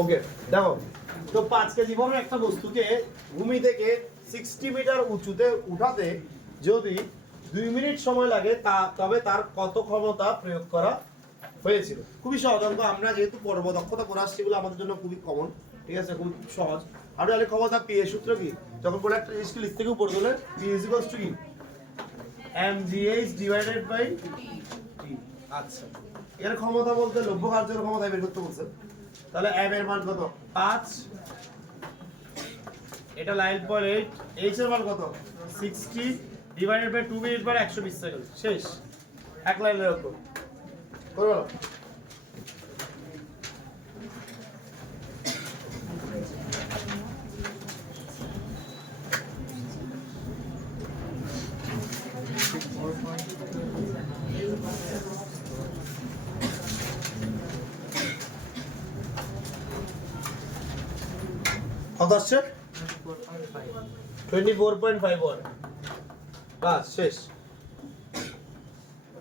ওকে দেখো, তো 5 কেজি ভরের একটা বস্তুকে ভূমি থেকে 60 মিটার উঁচুতে উঠাতে যদি 2 মিনিট সময় লাগে তবে তার কত ক্ষমতা প্রয়োগ করা হয়েছিল? খুবই সহজ অঙ্ক। আমরা যেহেতু পর্ব দক্ষতা পড়ে আসছি, এগুলো আমাদের জন্য খুবই কমন, ঠিক আছে, খুব সহজ। আর তাহলে ক্ষমতা পি এর সূত্র কি? যখন বলে একটা জিনিসকে লিখতে গিয়ে পড়ে দিলে পি ইজ ইকুয়ালস টু কি, mgh ডিভাইডেড বাই টি। আচ্ছা, এর ক্ষমতা বলতে লব্ধ কার্যের ক্ষমতা বের করতে বলছে। তাহলে m এর মান কত? 5, এটা 9.8, h এর মান কত? 60 divided by 2 minute by 120 second. শেষ, এক লাইনের উত্তর করে বলো। কত আসছে? 24.51। বাস, শেষ।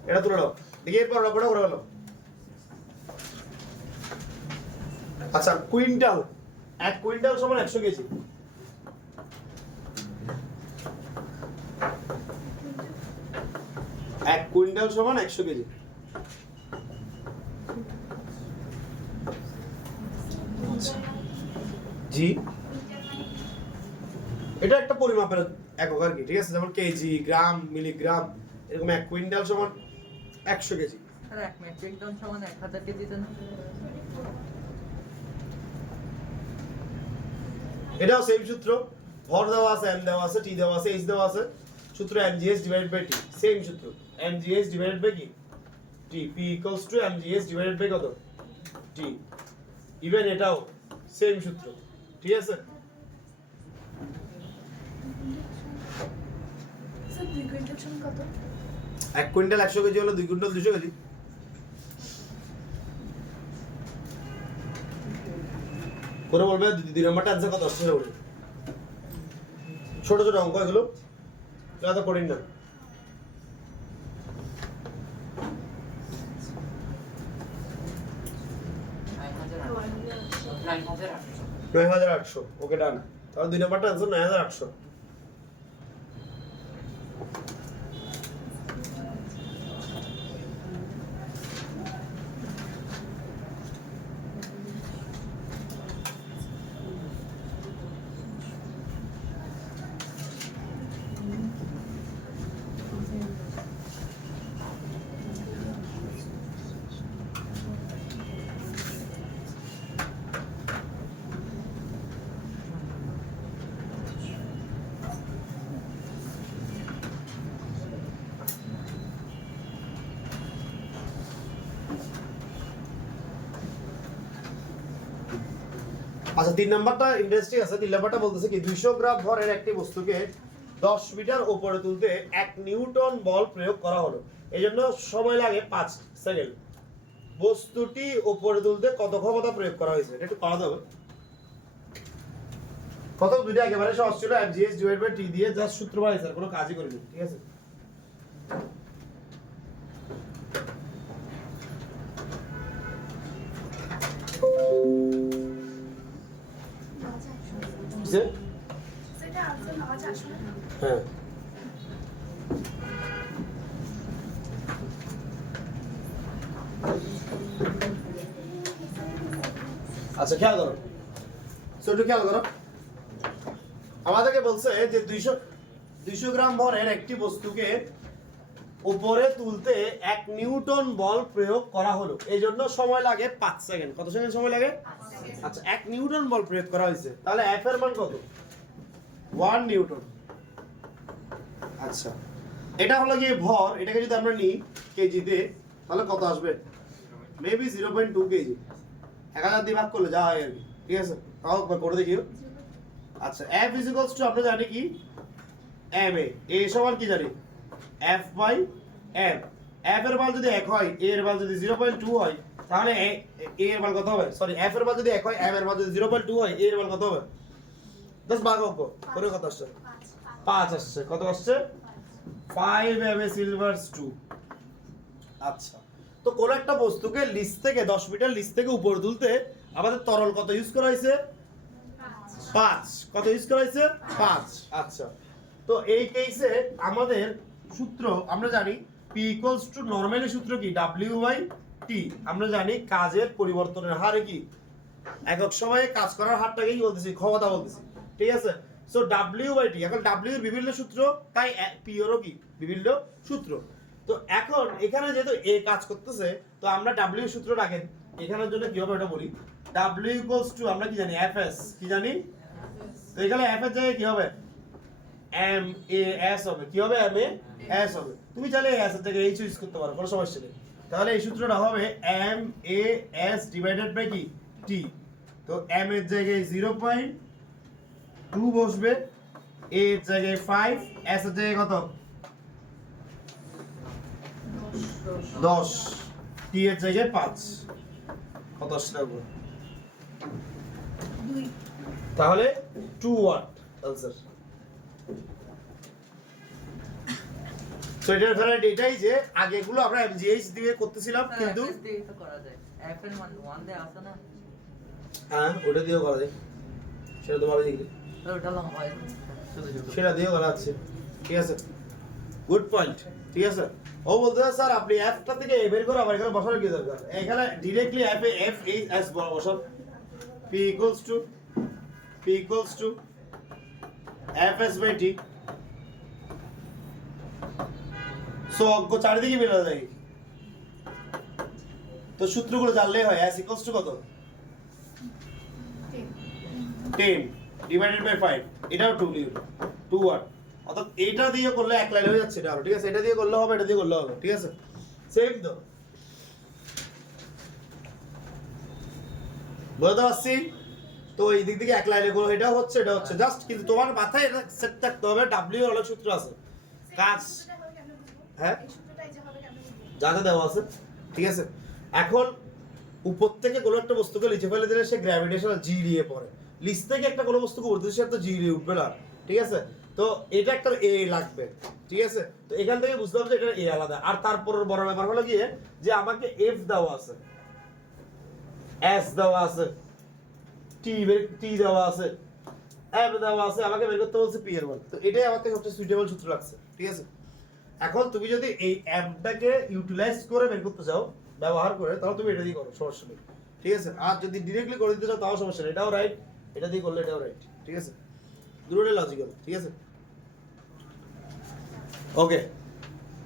এটা তুলে দাও দেখি, এরপর রকমটা করে গেল। আচ্ছা, কুইন্টাল, 1 কুইন্টাল সমান 100 কেজি। এক কুইন্টাল সমান 100 কেজি। জি, এটা একটা পরিমাপের একক আর কি, ঠিক আছে, যেমন কেজি, গ্রাম, মিলিগ্রাম, এরকম 1 কুইন্টাল সমান 100 কেজি। আর 1 মেট্রিক টন সমান 1000 কেজি দেন। এটাও সেম সূত্র, ভর দেওয়া আছে, m দেওয়া আছে, t দেওয়া আছে, h দেওয়া আছে, সূত্র mgh divided by t, same সূত্র, mgh ডিভাইডেড বাই কি, t, p equals to mgh divided by কত, t। ইভেন এটাও সেম সূত্র, ঠিক আছে। স্যার 2 কুইন্টাল সমান কত? 1 কুইন্টাল 100 কেজি হলো 2 কুইন্টাল 200 কেজি। করে বলবে 2 নম্বরটা आंसर কত আসছে বলবে। ছোট ছোট অঙ্ক এগুলো, এত কঠিন না। 9800। ওকে ডান। তাহলে 2 নম্বরটা आंसर 9800। আচ্ছা, 3 নাম্বারটা ইন্টারেস্টিং আছে। 3 নাম্বারটা বলতেছে কি 200 গ্রাম ভরের একটি বস্তুকে 10 মিটার উপরে তুলতে 1 নিউটন বল প্রয়োগ করা হলো, এজন্য সময় লাগে 5 সেকেন্ড। বস্তুটি উপরে তুলতে কত ক্ষমতা প্রয়োগ করা হয়েছে? এটা একটু করা যাবে। কত, দুইটা একেবারে সহজ ছিল, mgh ডিভাইড বাই t দিয়ে জাস্ট সূত্র বানাইছে, আর কোনো কাজই করিনি, ঠিক আছে। সেটা আনসার না আছে আসলে। হ্যাঁ, আচ্ছা খেয়াল করো, একটু খেয়াল করো। আমাদেরকে বলছে যে 200 গ্রাম ভরের একটি বস্তুকে উপরে তুলতে 1 নিউটন বল প্রয়োগ করা হলো, এই জন্য সময় লাগে 5 সেকেন্ড। কত সেকেন্ড সময় লাগে? আচ্ছা, 1 নিউটন বল প্রয়োগ করা হয়েছে, তাহলে F এর মান কত? 1 নিউটন। আচ্ছা, এটা হলো গিয়ে ভর, এটাকে যদি আমরা নিই কেজিতে তাহলে কত আসবে? Maybe 0.2 KG. 1000 দিয়ে ভাগ করলে যা হয় আর কি, ঠিক আছে, তাও একবার করে দেখিও। আচ্ছা, F ইজ ইকুয়ালস টু, আমরা জানি কি m a সমান কি জানি, F বাই m। F এর মান যদি 1 হয়, a এর মান যদি 0.2 হয়, তাহলে a এর মান কত হবে? সরি, F এর মান যদি 1 হয়, m এর মান যদি 0.2 হয়, a এর মান কত হবে? 10 ভাগ অঙ্ক করে কত আসছে? 5 আসছে। কত আসছে? 5 mm সিলভার 2। আচ্ছা, তো কোনো একটা বস্তুকে লিস্ট থেকে 10 মিটার লিস্ট থেকে উপরে তুলতে আমাদের তরল কত ইউজ করা হয়েছে? 5। কত ইউজ করা হয়েছে? 5। আচ্ছা, তো এই কেসে আমাদের সূত্র আমরা জানি P ইকুয়ালস টু নরমালি সূত্র কি W/T। আমরা জানি কাজের পরিবর্তনের হারে কি একক সময়ে কাজ করার হারটাকে কি বলতেছি? ক্ষমতা বলতেছি, ঠিক আছে? সো W/T, এখন W এর বিভিন্ন সূত্র, তাই P এরও কি বিভিন্ন সূত্র। তো এখন এখানে যেহেতু A কাজ করতেছে, তো আমরা W এর সূত্রটা আগে এখানের জন্য কি হবে এটা বলি। W ইকুয়ালস টু আমরা কি জানি? Fs। কি জানি? তো এখানে F এর জায়গায় কি হবে? MAS হবে। কি হবে? MAS হবে। তুমি চাইলে S এর জায়গায় H ইউজ করতে পারো, কোনো সমস্যা নেই। তাহলে এই সূত্রটা হবে MAS ডিভাইডেড বাই কি? T। তো M এর জায়গায় 0.2 বসবে, A এর জায়গায় 5, S এর জায়গায় কত? 10, T এর জায়গায় 5। কত আসছে? 2 তাহলে 2 ওয়াট आंसर। তো এটার ভ্যালিড এটাই যে আগেগুলো আমরা এমজিএইচ দিয়ে করতেছিলাম, কিন্তু FS দিয়ে তো করা যায়। FN 1 দিয়ে আসে না? হ্যাঁ ওটা দিয়েও করা যায়, সেটা তো ভাবে দেখি, তো ওটা লম্বা হয় ছোট ছোট। সেটা দিয়েও করা আছে। ঠিক আছে, গুড পয়েন্ট। ঠিক আছে, ও বলতে স্যার আপনি এফটা থেকে এ বের করে আবার এখানে বসানোর কি দরকার? এখানে directly F A F H S বসান। P equals to Fs by T। So অঙ্ক চারিদিকে মিলে যায়, তো সূত্রগুলো জানলেই হয়। S equals to কত? 10 ডিভাইডেড বাই 5, এটাও 2 ওয়াট। অর্থাৎ এটা দিয়ে করলে এক লাইন হয়ে যাচ্ছে এটা আরো। ঠিক আছে, এটা দিয়ে করলে হবে, এটা দিয়ে করলে হবে। ঠিক আছে, সেম তো বুঝতে পারছি। তো এই দিক থেকে এক লাইনে করো, এটা হচ্ছে এটা হচ্ছে জাস্ট, কিন্তু তোমার মাথায় এটা সেট থাকতে হবে। W এর অনেক সূত্র আছে, কাজ হ্যাঁ যা যা দেওয়া আছে। ঠিক আছে, এখন উপর থেকে কোনো একটা বস্তুকে নিচে ফেলে দিলে সে গ্র্যাভিটেশনাল জি দিয়ে পড়ে। নিচ থেকে একটা কোনো বস্তুকে উঠতে সে তো জি দিয়ে উঠবে না। ঠিক আছে, তো এটা একটা এ লাগবে। ঠিক আছে, তো এখান থেকে বুঝতে হবে যে এটা এ আলাদা। আর তারপর বড় ব্যাপার হলো গিয়ে যে আমাকে এফ দেওয়া আছে, এস দেওয়া আছে, টি দেওয়া আছে, এফ দেওয়া আছে, আমাকে বের করতে বলছে পি এর মান। তো এটাই আমার থেকে সবচেয়ে সুইটেবল সূত্র লাগছে। ঠিক আছে, এখন তুমি যদি এই অ্যাপটাকে ইউটিলাইজ করে বের করতে চাও ব্যবহার করে, তাহলে তুমি এটা দিয়ে করো, সমস্যা নেই। ঠিক আছে, আর যদি ডিরেক্টলি করে দিতে চাও তাও সমস্যা নেই, এটাও রাইট, এটা দিয়ে করলে এটাও রাইট। ঠিক আছে, দুটোটাই লজিক্যাল। ঠিক আছে, ওকে,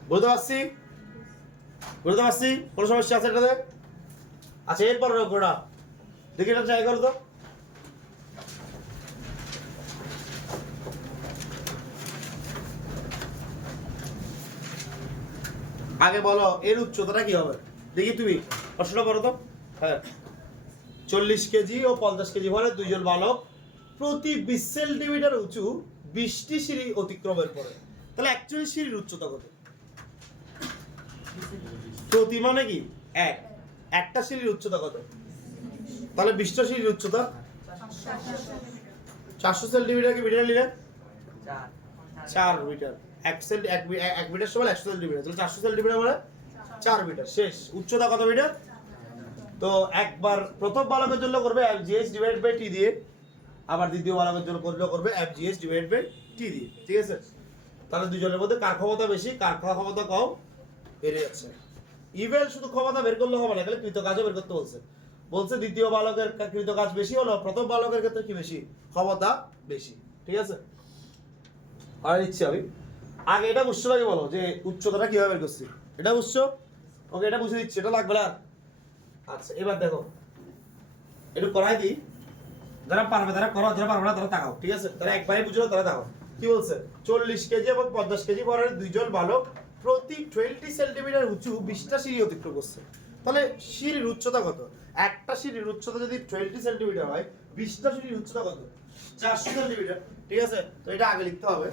বুঝতে পারছি, বুঝতে পারছি। কোনো সমস্যা আছে এটাতে? আচ্ছা, এরপর ওটা দেখি, এটা ট্রাই করো তো। আগে বলো এর উচ্চতাটা কি হবে, দেখি তুমি প্রশ্নটা করো তো। হ্যাঁ, 40 কেজি ও 50 কেজি ভরে দুইজন বালক প্রতি 20 সেন্টিমিটার উঁচু 20টি সিঁড়ি অতিক্রমের পরে, তাহলে অ্যাকচুয়ালি সিঁড়ির উচ্চতা কত? প্রতি মানে কি একটা সিঁড়ির উচ্চতা কত? তাহলে 20টা সিঁড়ির উচ্চতা 400 সেন্টিমিটার কি মিটার নিলে? 4 মিটার। 1 মিটার সমান 100 সেন্টিমিটার, তাহলে 400 সেন্টিমিটার মানে 4 মিটার। শেষ। উচ্চতা কত মিটার? তো একবার প্রথম বালকের জন্য করবে FGH ডিভাইড বাই টি দিয়ে, আবার দ্বিতীয় বালকের জন্য করবে FGH ডিভাইড বাই টি দিয়ে। ঠিক আছে, তাহলে দুজনের মধ্যে কার ক্ষমতা বেশি কার ক্ষমতা কম বেড়ে যাচ্ছে। ইভেন শুধু ক্ষমতা বের করলে হবে না, তাহলে কৃত কাজও বের করতে বলছে। বলছে দ্বিতীয় বালকের কৃত কাজ বেশি হলো, প্রথম বালকের ক্ষেত্রে কি বেশি? ক্ষমতা বেশি। ঠিক আছে, আর ইচ্ছে আমি আগে এটা বুঝছো নাকি বলো যে উচ্চতাটা কিভাবে বের করছি? এটা বুঝছো? ওকে, এটা বুঝে দিচ্ছি, এটা লাগবে না। আচ্ছা, এবার দেখো একটু করাই দিই, যারা পারবে তারা করো, যারা পারবে না তারা তাকাও। ঠিক আছে, তারা একবারই বুঝলো তারা তাকাও। কি বলছে? 40 কেজি এবং 50 কেজি ভরের দুইজন বালক প্রতি 20 সেন্টিমিটার উঁচু 20টা সিঁড়ি অতিক্রম করছে। তাহলে সিঁড়ির উচ্চতা কত? একটা সিঁড়ির উচ্চতা যদি 20 সেন্টিমিটার হয়, 20টা সিঁড়ির উচ্চতা কত? 400 সেন্টিমিটার। ঠিক আছে, তো এটা আগে লিখতে হবে।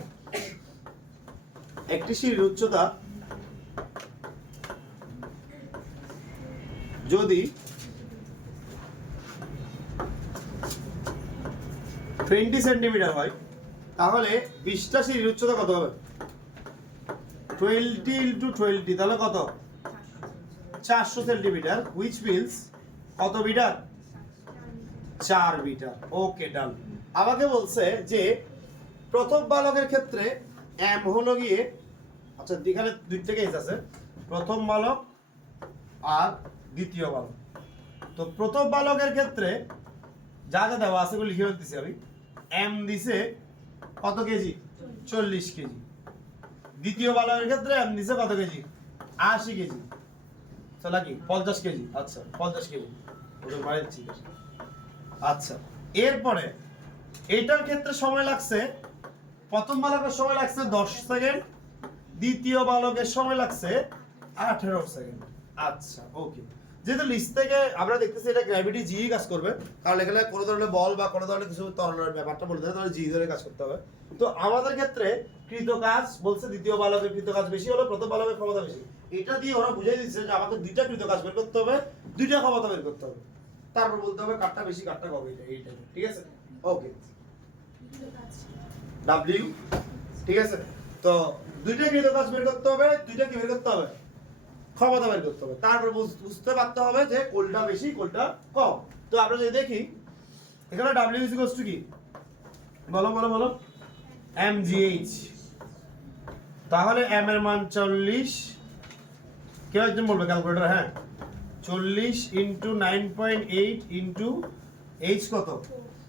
একটি সিঁড়ির উচ্চতা যদি 20 সেন্টিমিটার হয়, তাহলে 20টা সিঁড়ির উচ্চতা কত হবে? 20 × 20, তাহলে কত? 400 সেন্টিমিটার which means কত মিটার 4 মিটার ওকে ডান আমাকে বলছে যে প্রথম বালকের ক্ষেত্রে m হলো গিয়ে আচ্ছা এখানে দুই থেকে এস আছে প্রথম বালক আর দ্বিতীয় বালক তো প্রথম বালকের ক্ষেত্রে যা যা দেওয়া আছে লিখে দিতেছি আমি m দিছে কত কেজি 40 কেজি দ্বিতীয় বালকের ক্ষেত্রে m দিছে কত কেজি 80 কেজি চলা কি 50 কেজি আচ্ছা 50 কেজি ওদের বাইরে ঠিক আছে আচ্ছা এরপরে এটার ক্ষেত্রে সময় লাগছে প্রথম বালকের সময় লাগছে 10 সেকেন্ড দ্বিতীয় বালকের সময় লাগছে 18 সেকেন্ড আচ্ছা ওকে যেহেতু লিস্ট থেকে আমরা দেখতেছি এটা গ্র্যাভিটি জি কাজ করবে কারণ এখানে কোনো ধরনের বল বা কোনো ধরনের কিছু ত্বরণের ব্যাপারটা বলতে হয় তাহলে জি ধরে কাজ করতে হবে তো আমাদের ক্ষেত্রে কৃত কাজ বলছে দ্বিতীয় বালকের কৃত কাজ বেশি হলো প্রথম বালকের ক্ষমতা বেশি এটা দিয়ে ওরা বুঝিয়ে দিচ্ছে যে আমাকে দুইটা কৃত কাজ বের করতে হবে দুইটা ক্ষমতা বের করতে হবে তারপর বলতে হবে কাটটা বেশি কাটটা কম এইটা ঠিক আছে ওকে ডাব্লিউ ঠিক আছে তো দুইটা কৃত কাজ বের করতে হবে দুইটা কি বের করতে হবে ক্ষমতা বের করতে হবে তারপর বুঝতে পারতে হবে যে কোনটা বেশি কোনটা কম তো আমরা যদি দেখি এখানে W ইকুয়ালস টু কি বলো বলো বলো mgh তাহলে m এর মান 40 কেউ একজন বলবে ক্যালকুলেটর হ্যাঁ 40 ইনটু 9.8 ইনটু h কত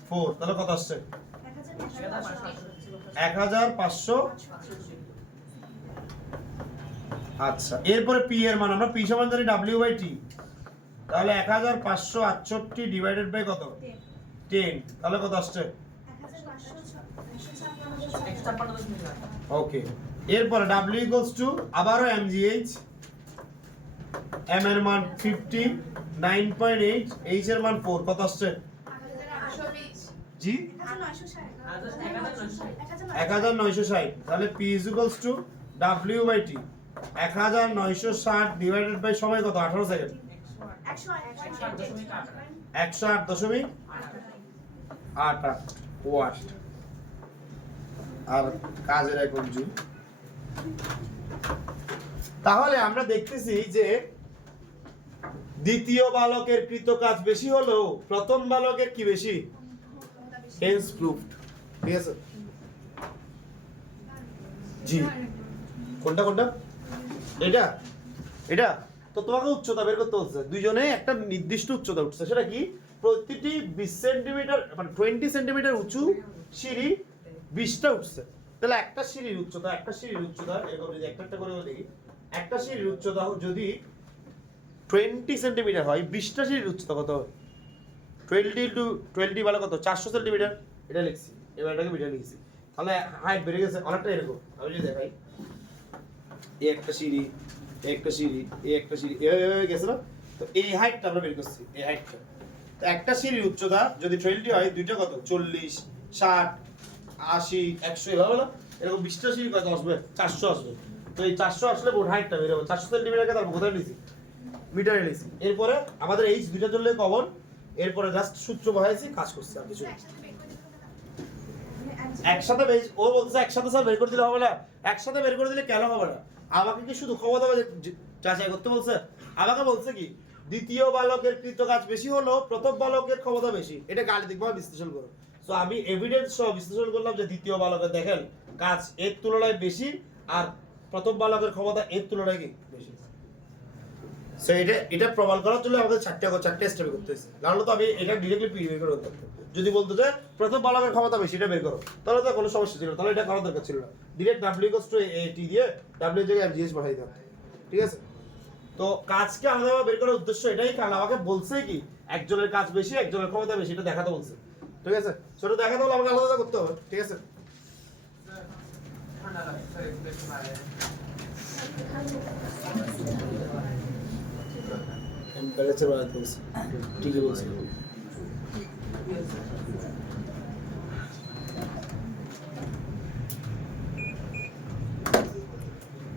4 তাহলে কত আসছে 1500 আচ্ছা এরপরে p এর মান আমরা p সমান জানি w বাই t তাহলে 1568 ডিভাইডেড বাই কত 10 তাহলে কত আসছে ওকে এরপরে w ইকুয়ালস টু আবারো mgh m এর মান 50 9.8 h এর মান 4 কত আসছে জি 1960 তাহলে p equals to w by t 1960 divided by সময় কত 18 সেকেন্ড 108.88 ওয়াট আর কাজের এখন জুল তাহলে আমরা দেখতেছি যে দ্বিতীয় বালকের কৃত কাজ বেশি হলেও প্রথম বালকের কি বেশি হেন্স প্রুভড ঠিক আছে জি কোনটা কোনটা এটা এটা তো তোমাকে উচ্চতা বের করতে হচ্ছে দুইজনে একটা নির্দিষ্ট উচ্চতা উঠছে সেটা কি প্রতিটি 20 সেন্টিমিটার মানে 20 সেন্টিমিটার উঁচু সিঁড়ি 20টা উঠছে তাহলে একটা সিঁড়ির উচ্চতা এরকম যদি একটা করে দেখি একটা সিঁড়ির উচ্চতা যদি 20 সেন্টিমিটার হয় 20টা সিঁড়ির উচ্চতা কত হবে 20 ইনটু 20 বলা কত 400 সেন্টিমিটার এটা লিখছি এবার এটাকে মিটার লিখছি তাহলে হাইট বেড়ে গেছে অনেকটা এরকম আমি যদি দেখাই এই একটা সিঁড়ি এভাবে গেছে না তো এই হাইটটা আমরা বের করছি এই হাইটটা তো একটা সিঁড়ির উচ্চতা যদি 20 হয় দুইটা কত 40 60 80 100 এভাবে না এরকম 20টা সিঁড়ি কত আসবে 400 আসবে তো এই 400 আসলে বোর্ড হাইটটা বের হবে 400 সেন্টিমিটারকে তারপর কোথায় নিয়েছি মিটারে নিয়েছি এরপরে আমাদের এই দুইটা চললে কমন এরপরে জাস্ট সূত্র বসাইছি কাজ করছি আর কিছু একসাথে ও বলতেছে একসাথে স্যার বের করে দিলে হবে না একসাথে বের করে দিলে কেন হবে না আমাকে কি শুধু ক্ষমতা যাচাই করতে বলছে আমাকে বলছে কি দ্বিতীয় বালকের কৃত কাজ বেশি হলো প্রথম বালকের ক্ষমতা বেশি এটা গাণিতিক ভাবে বিশ্লেষণ করো সো আমি এভিডেন্স সহ বিশ্লেষণ করলাম যে দ্বিতীয় বালকের দেখেন কাজ এর তুলনায় বেশি আর প্রথম বালকের ক্ষমতা এর তুলনায় কি বেশি সো এটা প্রমাণ করার জন্য আমাদের চারটে স্টেপ করতে হয়েছে কারণ তো আমি এটা ডিরেক্টলি বের করে করতে যদি বলতো যে প্রথম বালকের ক্ষমতা বেশি এটা বের করো তাহলে তো কোনো সমস্যা ছিল তাহলে এটা করার দরকার ছিল না ডিরেক্ট w = at দিয়ে w এর জায়গায় mgh বসাই দিতে ঠিক আছে তো কাজকে আলাদাভাবে বের করার উদ্দেশ্য এটাই কারণ আমাকে বলছে কি একজনের কাজ বেশি একজনের ক্ষমতা বেশি এটা দেখাতে বলছে ঠিক আছে ছোট দেখাতে হলে আমাকে আলাদা করতে হবে ঠিক আছে টেম্পারেচার বাড়াতে বলছে ঠিক বলছে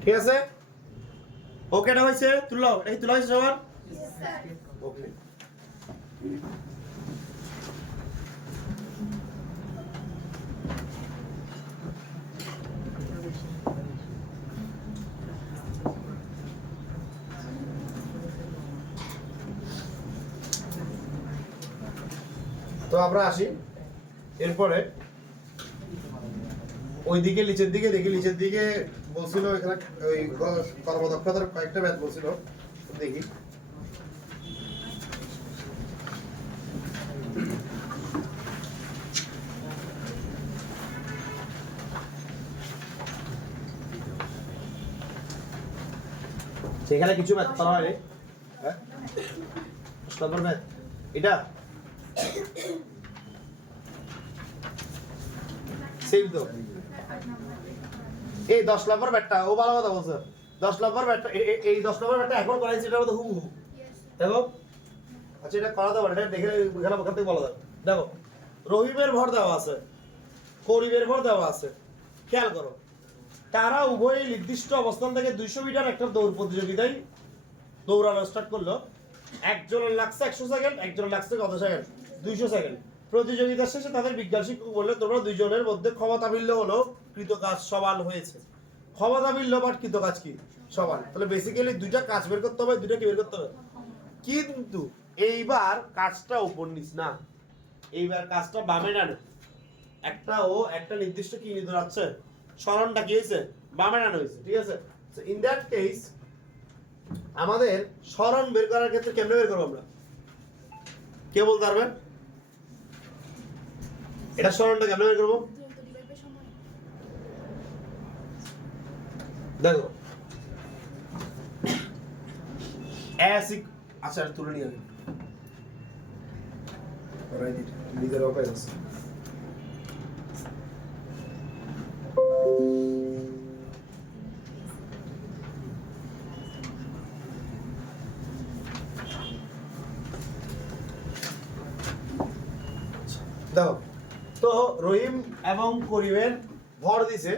ঠিক আছে ওকে এটা হয়েছে তুলো এই তুলা হয়েছে সবার ওকে তো আমরা আসি এরপরে ওইদিকে নিচের দিকে দেখি, নিচের দিকে বলছিল এখানে ওই কর্মদক্ষতার কয়েকটা ম্যাথ বলছিল, দেখি। সেখানে কিছু ম্যাথ করা হয়, হ্যাঁ নম্বর ম্যাথ এটা সেভ তো এই 10 নম্বর ব্যাটটা ও ভালো কথা বলছে। 10 নম্বর ব্যাটটা এই 10 নম্বর ব্যাটটা এখন করাইছে, এটার মধ্যে হুবহু দেখো। আচ্ছা এটা করা যাবে, এটা দেখে এখানে ওখান থেকে বলা যাবে। দেখো রহিমের ভর দেওয়া আছে, করিমের ভর দেওয়া আছে, খেয়াল করো তারা উভয়ই নির্দিষ্ট অবস্থান থেকে 200 মিটার একটা দৌড় প্রতিযোগিতায় দৌড়ানো স্টার্ট করলো। একজনের লাগছে 100 সেকেন্ড, একজনের লাগছে কত সেকেন্ড? 200 সেকেন্ড। প্রতিযোগিতার শেষে তাদের বিজ্ঞান শিক্ষক বললে তোমরা দুইজনের মধ্যে ক্ষমতা মিললে হলো কৃত কাজ সমান হয়েছে। ক্ষমতা মিললো বাট কৃত কাজ কি সমান। তাহলে বেসিক্যালি দুইটা কাজ বের করতে হবে, দুইটা কি বের করতে হবে। কিন্তু এইবার কাজটা উপর নিচ না, এইবার কাজটা বামে ডানে। একটা ও একটা নির্দিষ্ট কি নিতে যাচ্ছে, সরণটা কি হয়েছে বামে ডানে হয়েছে, ঠিক আছে। সো ইন দ্যাট কেস আমাদের সরণ বের করার ক্ষেত্রে কেমনে বের করব আমরা, কে বলতে পারবেন? এটা সরণটা কেমনে বের করবো? দেখো আচ্ছা তুলে নিয়ে আসি নিজের অপায় আছে। দেখো তো রহিম এবং করিমের ভর দিছে,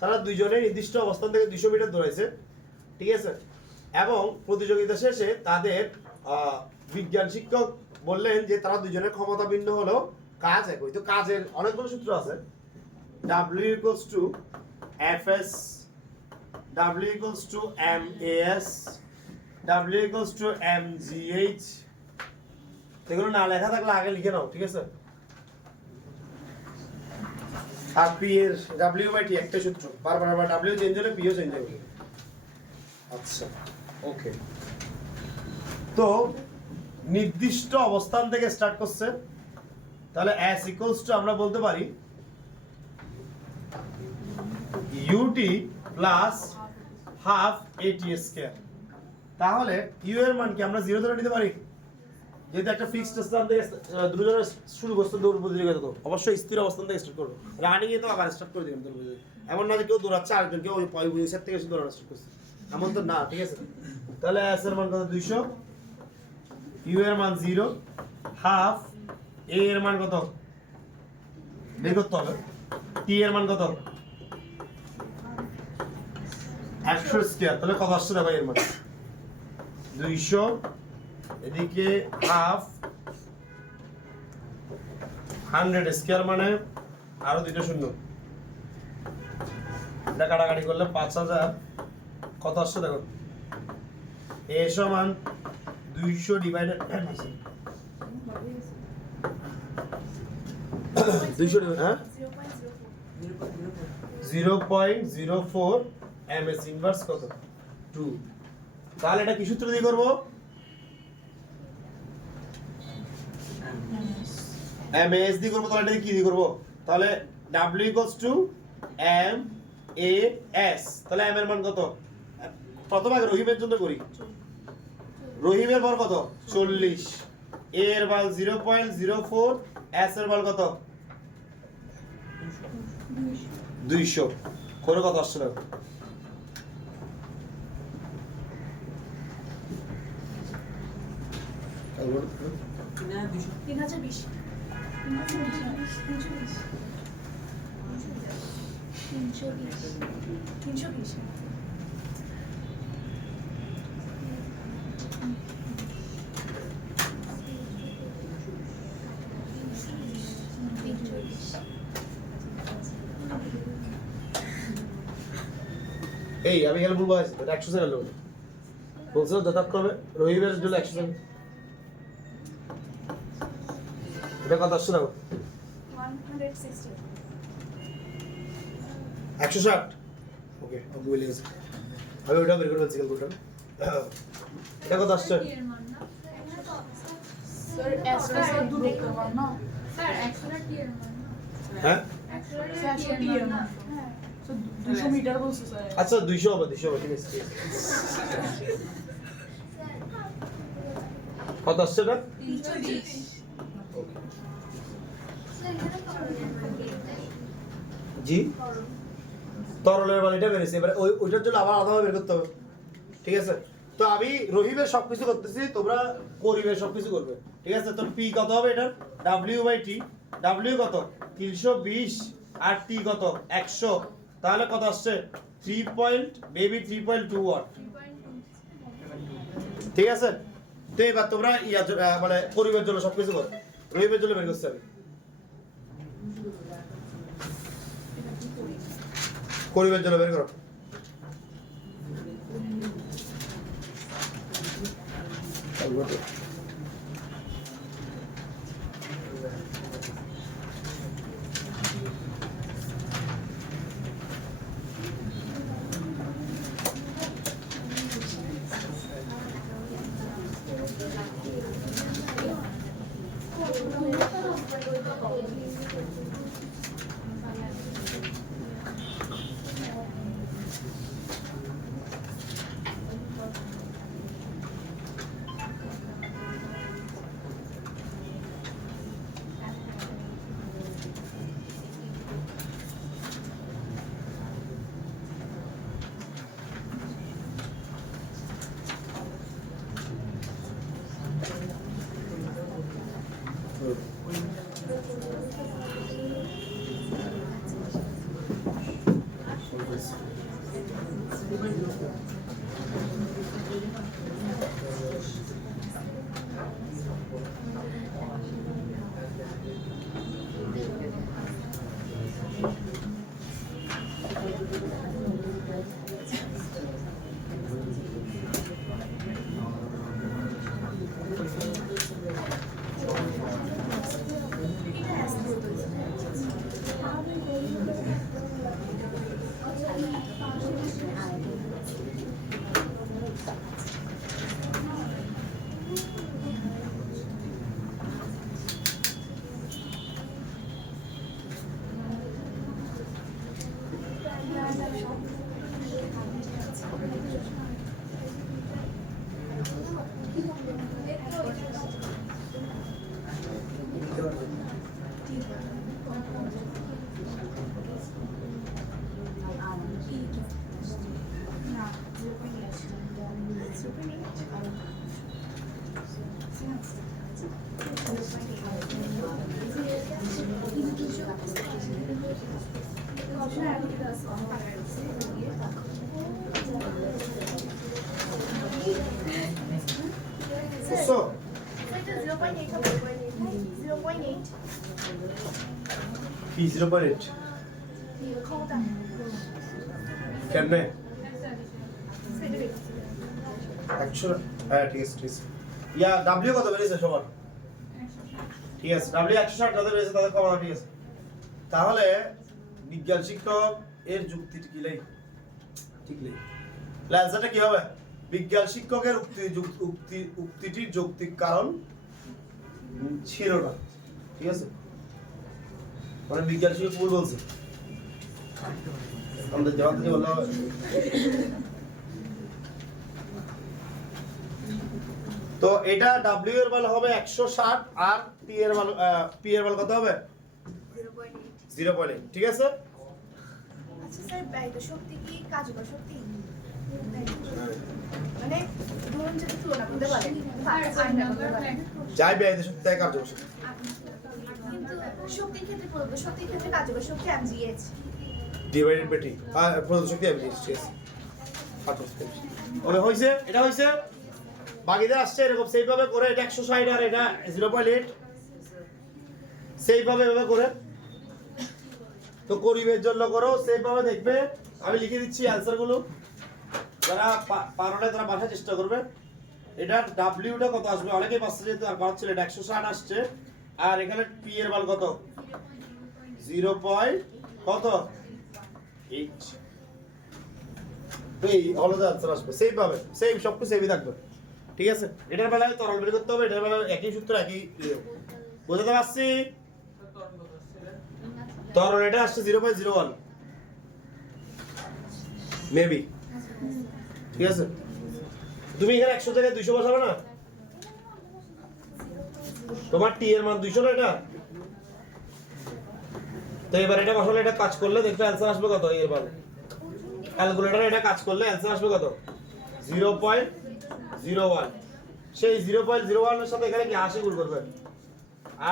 তারা দুইজনে নির্দিষ্ট অবস্থান থেকে 200 মিটার দৌড়াইছে, ঠিক আছে। এবং প্রতিযোগিতা শেষে তাদের বিজ্ঞান শিক্ষক বললেন যে তারা দুইজনের ক্ষমতা ভিন্ন হলেও কাজ একই। তো কাজের অনেকগুলো সূত্র আছে। W equals to Fs, W equals to MAS, W equals to MGH। এগুলো না লেখা থাকলে আগে লিখে নাও, ঠিক আছে। আর P এর W বাই T একটা সূত্র, বারবার W চেঞ্জ হলে P ও চেঞ্জ হবে। আচ্ছা ওকে, তো নির্দিষ্ট অবস্থান থেকে স্টার্ট করছে, তাহলে S equals to আমরা বলতে পারি UT plus half AT square. তাহলে U এর মান কি আমরা 0 ধরে নিতে পারি? যেহেতু একটা ফিক্সড স্থান থেকে দুজনে শুরু করতে দৌড় প্রতিযোগিতা, তো অবশ্যই স্থির অবস্থান থেকে স্টার্ট করবো। রানিং এ তো আবার স্টার্ট করে দিবেন দৌড় প্রতিযোগিতা, এমন না যে কেউ দৌড়াচ্ছে আরেকজন কেউ ওই পয়েন্ট থেকে এসে দৌড়ানো স্টার্ট করছে, এমন তো না, ঠিক আছে। তাহলে S এর মান কত? 200, U এর মান 0, হাফ A এর মান কত বের করতে হবে, T এর মান কত 100 স্কয়ার। তাহলে কত আসছে দেখো এর মান 200, এদিকে হাফ 100 স্কয়ার মানে আরো দুটো শূন্য, এটা কাটাকাটি করলে 5000 কত আসছে দেখো। A সমান 200 ডিভাইডেড 200 হ্যাঁ 0.04 ms ইনভার্স কত 2। তাহলে এটা কি সূত্র দিয়ে করব? ms দিয়ে করব। তাহলে এটা কি দিয়ে করব? তাহলে w equals to m a s। তাহলে m এর মান কত? প্রথম আগে রহিমের জন্য করি। রহিমের মান কত? 40, a এর মান 0.04, s এর মান কত 200। করে কত আসছে না? এই আমি খেলে বলবো 100 সেকেন্ড লোক বলছিল যথাক্রমে রহিমের জন্য 100 সেকেন্ড। এটা কত আসছে দাও 160 160 ওকে আমি বলে গেছি আমি ওটা বের করে ফেলছি ক্যালকুলেটর এটা কত আসছে सर एक्स्ट्रा से दूर करवाना স্যার 100 টিয়ার মান না হ্যাঁ 100 টিয়ার মান सो 200 मीटर बोल सर আচ্ছা 200 হবে ঠিক আছে ঠিক আছে। কত আসছে এটা 320 জি তরলের বালিটা বেরিয়েছে এবারে ওইটার জন্য আবার আলাদা বের করতে হবে ঠিক আছে তো আমি রহিবের সবকিছু করতেছি তোমরা করিবের সবকিছু করবে ঠিক আছে তো পি কত হবে এটার w/t w কত 320 আর t কত 100 তাহলে কত আসছে 3.2 ওয়াট ঠিক আছে তো এবার তোমরা মানে করিবের জন্য সবকিছু করো রহিবের জন্য বের করতে হবে করিবের জন্য বের করো বুঝছো কি 0.8 কেমনে অ্যাকচুয়ালি হ্যাঁ ঠিক আছে ঠিক আছে ইয়া w কত বেরিয়েছে সবার ঠিক আছে w 160 যাদের বেরিয়েছে তাদের কমানো ঠিক আছে তাহলে বিজ্ঞান শিক্ষক এর যুক্তিটি কি লাই ঠিক লাই অ্যানসারটা কি হবে বিজ্ঞান শিক্ষকের উক্তিটির যৌক্তিক কারণ ছিল না ঠিক আছে মানে বিজ্ঞান শিক্ষক ভুল বলছে আমাদের জবাব দিয়ে বললো তো এটা w এর মান হবে 160 আর t এর মান p এর মান কত হবে 0.8 ঠিক আছে আচ্ছা স্যার ব্যয়িত শক্তি কি কার্যকর শক্তি মানে ধরুন যদি তুলনা করতে পারেন যাই ব্যয় শক্তি তাই কার্যকর শক্তি কিন্তু শক্তির ক্ষেত্রে প্রদত্ত শক্তির ক্ষেত্রে কার্যকর শক্তি mgh ডিভাইডেড বাই টি প্রদত্ত শক্তি mg ঠিক আছে ওকে হইছে এটা হইছে বাকিদের আসছে এরকম সেইভাবে করে এটা 160 আর এটা 0.8 সেইভাবে এভাবে করে তো করিবের জন্য করো সেইভাবে দেখবে আমি লিখে দিচ্ছি অ্যানসার গুলো যারা পারলে তারা বাসায় চেষ্টা করবে এটার w টা কত আসবে অনেকেই পাচ্ছে যেহেতু আর পাচ্ছিল এটা 160 আসছে আর এখানে পি এর মান কত 0. কত 8 তো এই হলো যে আনসার আসবে সেম পাবে সেম সবকিছু সেমই থাকবে ঠিক আছে এটার বেলায় তরল বের করতে হবে এটার বেলায় একই সূত্র একই বুঝতে পারছি তরল এটা আসছে 0.01 মেবি ঠিক আছে তুমি এখানে 100 থেকে 200 বসাবে না তোমার টি এর মান 200 না এটা তো এবার এটা বসালে এটা কাজ করলে দেখবে অ্যানসার আসবে কত এর মান ক্যালকুলেটরে এটা কাজ করলে অ্যানসার আসবে কত 0.01 সেই 0.01 এর সাথে এখানে কি 80 গুণ করবে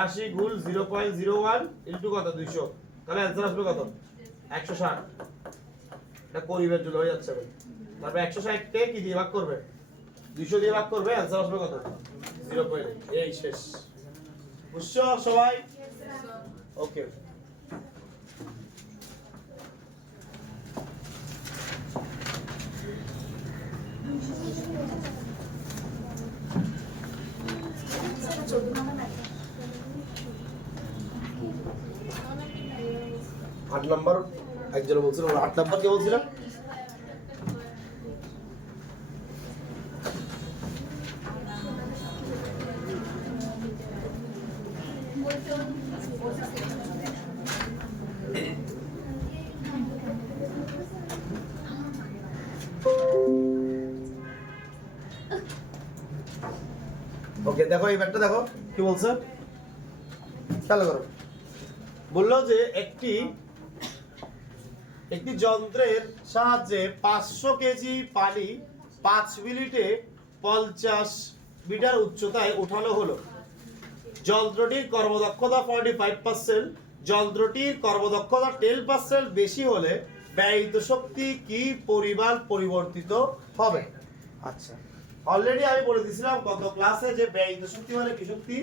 80 গুণ 0.01 ইনটু কত 200 তাহলে অ্যানসার আসবে কত 160 এটা পরিবের জন্য হয়ে যাচ্ছে তারপর 160 কে কি দিয়ে ভাগ করবে 200 দিয়ে ভাগ করবে অ্যানসার আসবে কত 0.8 এই শেষ বুঝছো সবাই ওকে সেটা 14 নম্বর ম্যাথ 8 নাম্বার একজন বলছিল 8 নাম্বার কে বলছিল ওকে দেখো এই ব্যাটটা দেখো কি বলছে খেয়াল করো বললো যে একটি যন্ত্রের সাহায্যে 500 কেজি পানি 5 মিনিটে 50 মিটার উচ্চতায় উঠানো হলো যন্ত্রটির কর্মদক্ষতা 45% যন্ত্রটির কর্মদক্ষতা 10% বেশি হলে ব্যয়িত শক্তি কি পরিমাণ পরিবর্তিত হবে আচ্ছা অলরেডি আমি বলে দিয়েছিলাম গত ক্লাসে যে ব্যয়িত শক্তি মানে কি শক্তি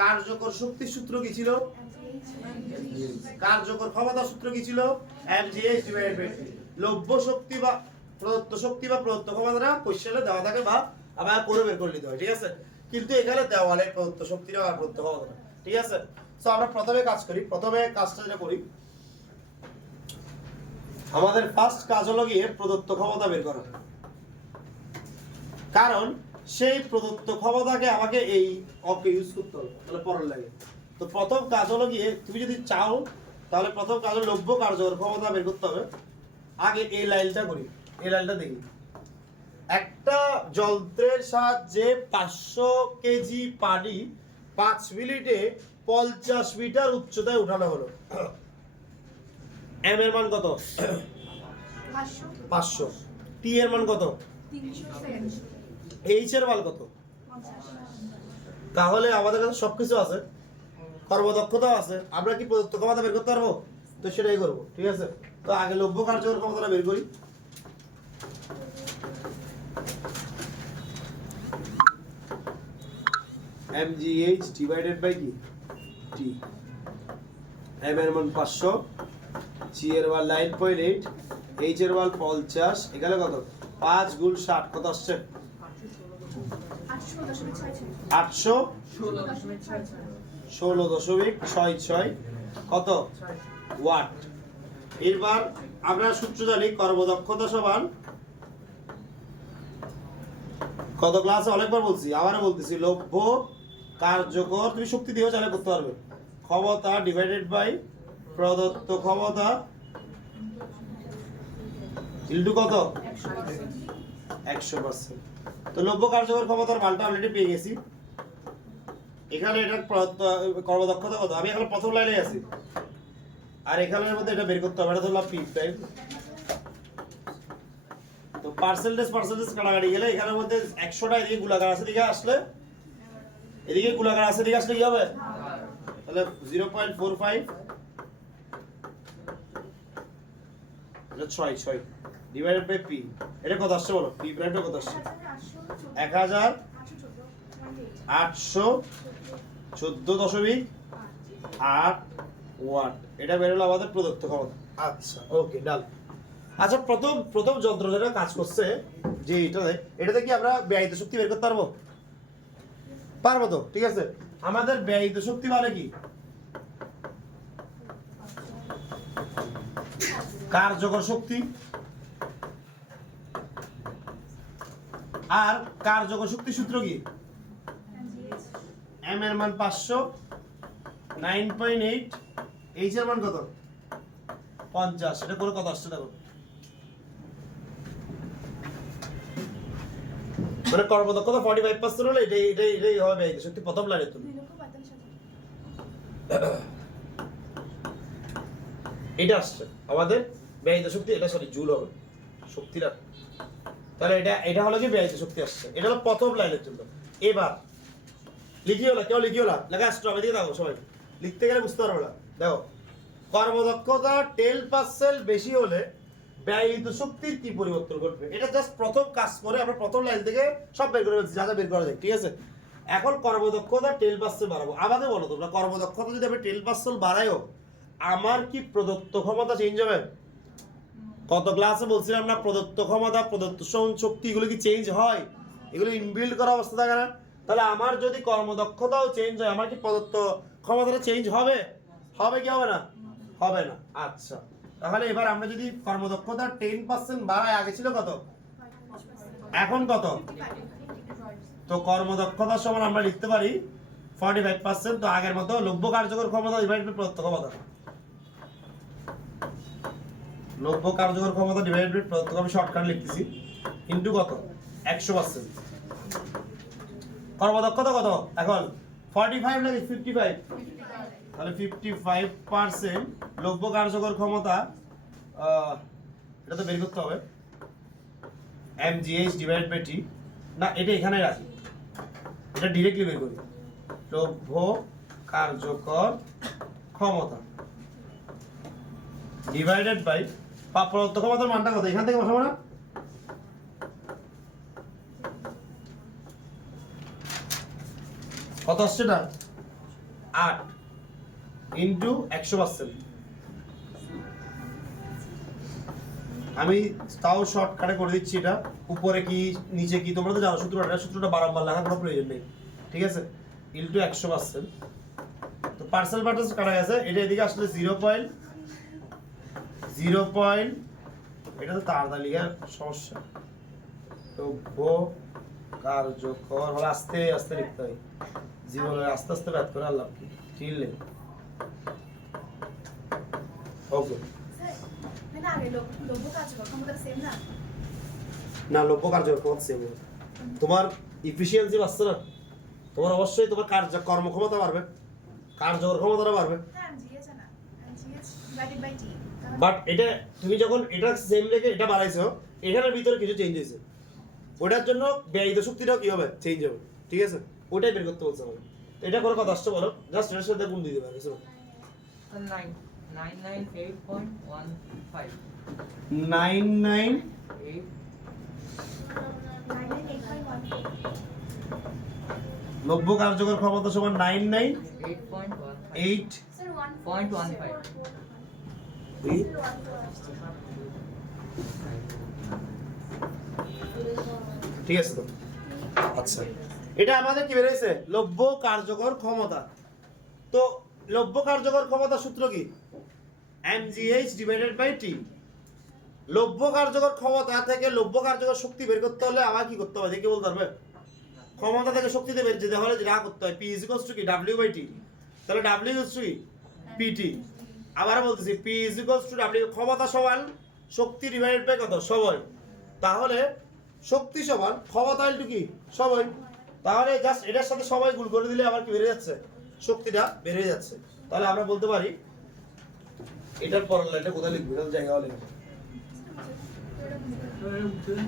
কার্যকর শক্তির সূত্র কি ছিল কার্যকর ক্ষমতা সূত্র কি ছিল mgh ডিভাইডেড বাই লব্য শক্তি বা প্রদত্ত ক্ষমতাটা কোশ্চেনে দেওয়া থাকে বা আবার করে বের করে নিতে হয় ঠিক আছে কিন্তু এখানে দেওয়ালে প্রদত্ত শক্তিটা আর প্রদত্ত ক্ষমতাটা ঠিক আছে সো আমরা প্রথমে কাজটা যেটা করি আমাদের ফার্স্ট কাজ হলো গিয়ে প্রদত্ত ক্ষমতা বের করা কারণ সেই প্রদত্ত ক্ষমতাকে আমাকে এই অকে ইউজ করতে হবে তাহলে পরের লাগে তো প্রথম কাজ হলো গিয়ে তুমি যদি চাও তাহলে প্রথম কাজ হলো লব্য কার্যকর ক্ষমতা বের করতে হবে আগে এই লাইনটা করি এই লাইনটা দেখি একটা যন্ত্রের সাহায্যে 500 কেজি পানি 5 মিনিটে 50 মিটার উচ্চতায় উঠানো হলো এম এর মান কত 500 টি এর মান কত 300 এইচ এর মান কত 50 তাহলে আমাদের কাছে সবকিছু আছে কর্মদক্ষতাও আছে আমরা কি প্রদত্ত ক্ষমতা বের করতে পারবো তো সেটাই করব ঠিক আছে তো আগে লব্য কার্যকর ক্ষমতাটা বের করি mgh ডিভাইডেড বাই কি t m এর মান 500 g এর মান 9.8 h এর মান 50 এখানে কত 5 গুণ 60 কত আসছে 816.66 কত ওয়াট এবার আমরা সূত্র জানি কর্মদক্ষতা সমান কত ক্লাসে অনেকবার বলছি আবারও বলতেছি লব্য কার্যকর তুমি শক্তি দিয়েও চাইলে করতে পারবে ক্ষমতা ডিভাইডেড বাই প্রদত্ত ক্ষমতা ইনটু কত 100% তো লব্য কার্যকর ক্ষমতার মানটা অলরেডি পেয়ে গেছি এখানে এটা কর্মদক্ষতা কত আমি এখন প্রথম লাইনে আছি আর এখানের মধ্যে এটা বের করতে হবে এটা ধরলাম পি প্রাইম তো পার্সেন্টেজ কাটাকাটি গেলে এখানের মধ্যে 100টা এদিকে গোলাকার আছে দিকে আসলে এদিকে গোলাকার আছে দিকে আসলে কি হবে তাহলে 0.45 এটা 6 ডিভাইডেড বাই পি এটা কত আসছে বলো পি প্রাইমটা কত আসছে 1814.8 ওয়াট এটা বের হলো আমাদের প্রদত্ত ক্ষমতা আচ্ছা ওকে ডান আচ্ছা প্রথম যন্ত্র যেটা কাজ করছে যে এটাতে কি আমরা ব্যয়িত শক্তি বের করতে পারবো তো ঠিক আছে আমাদের ব্যয়িত শক্তি মানে কি? কার্যকর শক্তি। আর কার্যকর শক্তি সূত্র কি? এম এর মান 500, 9.8, এইচ এর মান কত? 50। এটা করে কত আসছে দেখো। মানে কর্মদক্ষতা 45% হলে এটাই হবে ব্যয়িত শক্তি প্রথম লাইনে তুমি। 2,45,000। এটা আসছে আমাদের ব্যয়িত শক্তি, এটা সরি জুল হবে শক্তিটা। তাহলে এটা হলো কি ব্যয়িত শক্তি আসছে, এটা হলো প্রথম লাইনের জন্য। এবার লিখিও না, কেউ লিখিও না, লেখা আসছে আমি দিকে দাও সবাই, লিখতে গেলে বুঝতে পারবে না। দেখো কর্মদক্ষতা 10% বেশি হলে ব্যয়িত শক্তির কি পরিবর্তন ঘটবে, এটা জাস্ট প্রথম কাজ করে আমরা প্রথম লাইন থেকে সব বের করে ফেলছি, যা যা বের করা যায়, ঠিক আছে। এখন কর্মদক্ষতা 10% বাড়াবো। আমাদের বলো তোমরা, কর্মদক্ষতা যদি আমি 10% বাড়াইও আমার কি প্রদত্ত ক্ষমতা চেঞ্জ হবে? কত ক্লাসে বলছিলাম না, প্রদত্ত ক্ষমতা, প্রদত্ত শক্তি এগুলো কি চেঞ্জ হয়? এগুলো ইনবিল্ড করা অবস্থা থাকে না? তাহলে আমার যদি কর্মদক্ষতাও চেঞ্জ হয়, আমার কি প্রদত্ত ক্ষমতাটা চেঞ্জ হবে? হবে কি হবে না? হবে না। আচ্ছা, তাহলে এবার আমরা যদি কর্মদক্ষতা 10% বাড়াই, আগে ছিল কত, এখন কত? তো কর্মদক্ষতার সমান আমরা লিখতে পারি 45%। তো আগের মতো লব্য কার্যকর ক্ষমতা ডিভাইড বাই প্রদত্ত ক্ষমতা, লব্য কার্যকর ক্ষমতা ডিভাইড বাই প্রদত্ত, আমি শর্টকাট লিখতেছি, ইনটু কত, 100%। কর্মদক্ষতা কত এখন? 45 নাকি 55? তাহলে 55% লব্য কার্যকর ক্ষমতা, এটা তো বের করতে হবে, mgh ডিভাইড বাই t। না, এটা এখানে রাখি, এটা ডিরেক্টলি বের করি, লব্য কার্যকর ক্ষমতা ডিভাইডেড বাই প্রদত্ত ক্ষমতার মানটা কত, এখান থেকে বসাবো না? কত আসছে না? 8 ইন্টু 100%। আমি তাও শর্টকাটে করে দিচ্ছি, এটা উপরে কি নিচে কি তোমরা তো জানো সূত্রটা বারবার লেখার কোনো প্রয়োজন নেই, ঠিক আছে। ইন্টু 100%। তো পার্সেল পার্সেল কাটা গেছে, এটা এদিকে আসলে 0. এটা তো তাড়াতাড়ি সমস্যা। তো কার্যকর হলে আস্তে আস্তে লিখতে হয়, 0 আস্তে আস্তে ব্যাট করে আল্লাহ কি চিনলে। ওকে, না লব্য কার্যকর ক্ষমতা সেম হবে, তোমার ইফিসিয়েন্সি বাড়ছে না, তোমার অবশ্যই তোমার কর্মক্ষমতা বাড়বে, কার্যকর ক্ষমতাটা বাড়বে। বাট এটা তুমি যখন এটা সেম রেখে এটা বাড়াইছো, এখানের ভিতরে কিছু চেঞ্জ হয়েছে, ওটার জন্য ব্যয়িত শক্তিটাও কি হবে, চেঞ্জ হবে, ঠিক আছে। ওটাই বের করতে বলছে আমাকে। তো এটা কোনো কথা আসছে বলো, জাস্ট এর সাথে গুণ দিতে পারবে। 998.15 99 লব্য কার্যকর ক্ষমতা সমান 998.15। ঠিক আছে তো? আচ্ছা, এটা আমাদের কি বের হয়েছে, লব্য কার্যকর ক্ষমতা। তো লব্য কার্যকর ক্ষমতা সূত্র কি, mgh ডিভাইডেড বাই t। লব্য কার্যকর ক্ষমতা থেকে লব্য কার্যকর শক্তি বের করতে হলে আমার কি করতে হবে, দেখে বলতে পারবে? ক্ষমতা থেকে শক্তিতে বের যেতে হলে যা করতে হয়, p = কি w বাই t। তাহলে w = কি pt। আবার বলতেছি p = w, ক্ষমতা সমান শক্তি ডিভাইডেড বাই কত, সময়। তাহলে শক্তি সমান ক্ষমতা ইনটু কি, সময়। তাহলে জাস্ট এটার সাথে সময় গুণ করে দিলে আবার কি বেড়ে যাচ্ছে, শক্তিটা বেড়ে যাচ্ছে। তাহলে আমরা বলতে পারি এটার পরের লাইনটা কোথায় লিখবো, এটা জায়গা হলে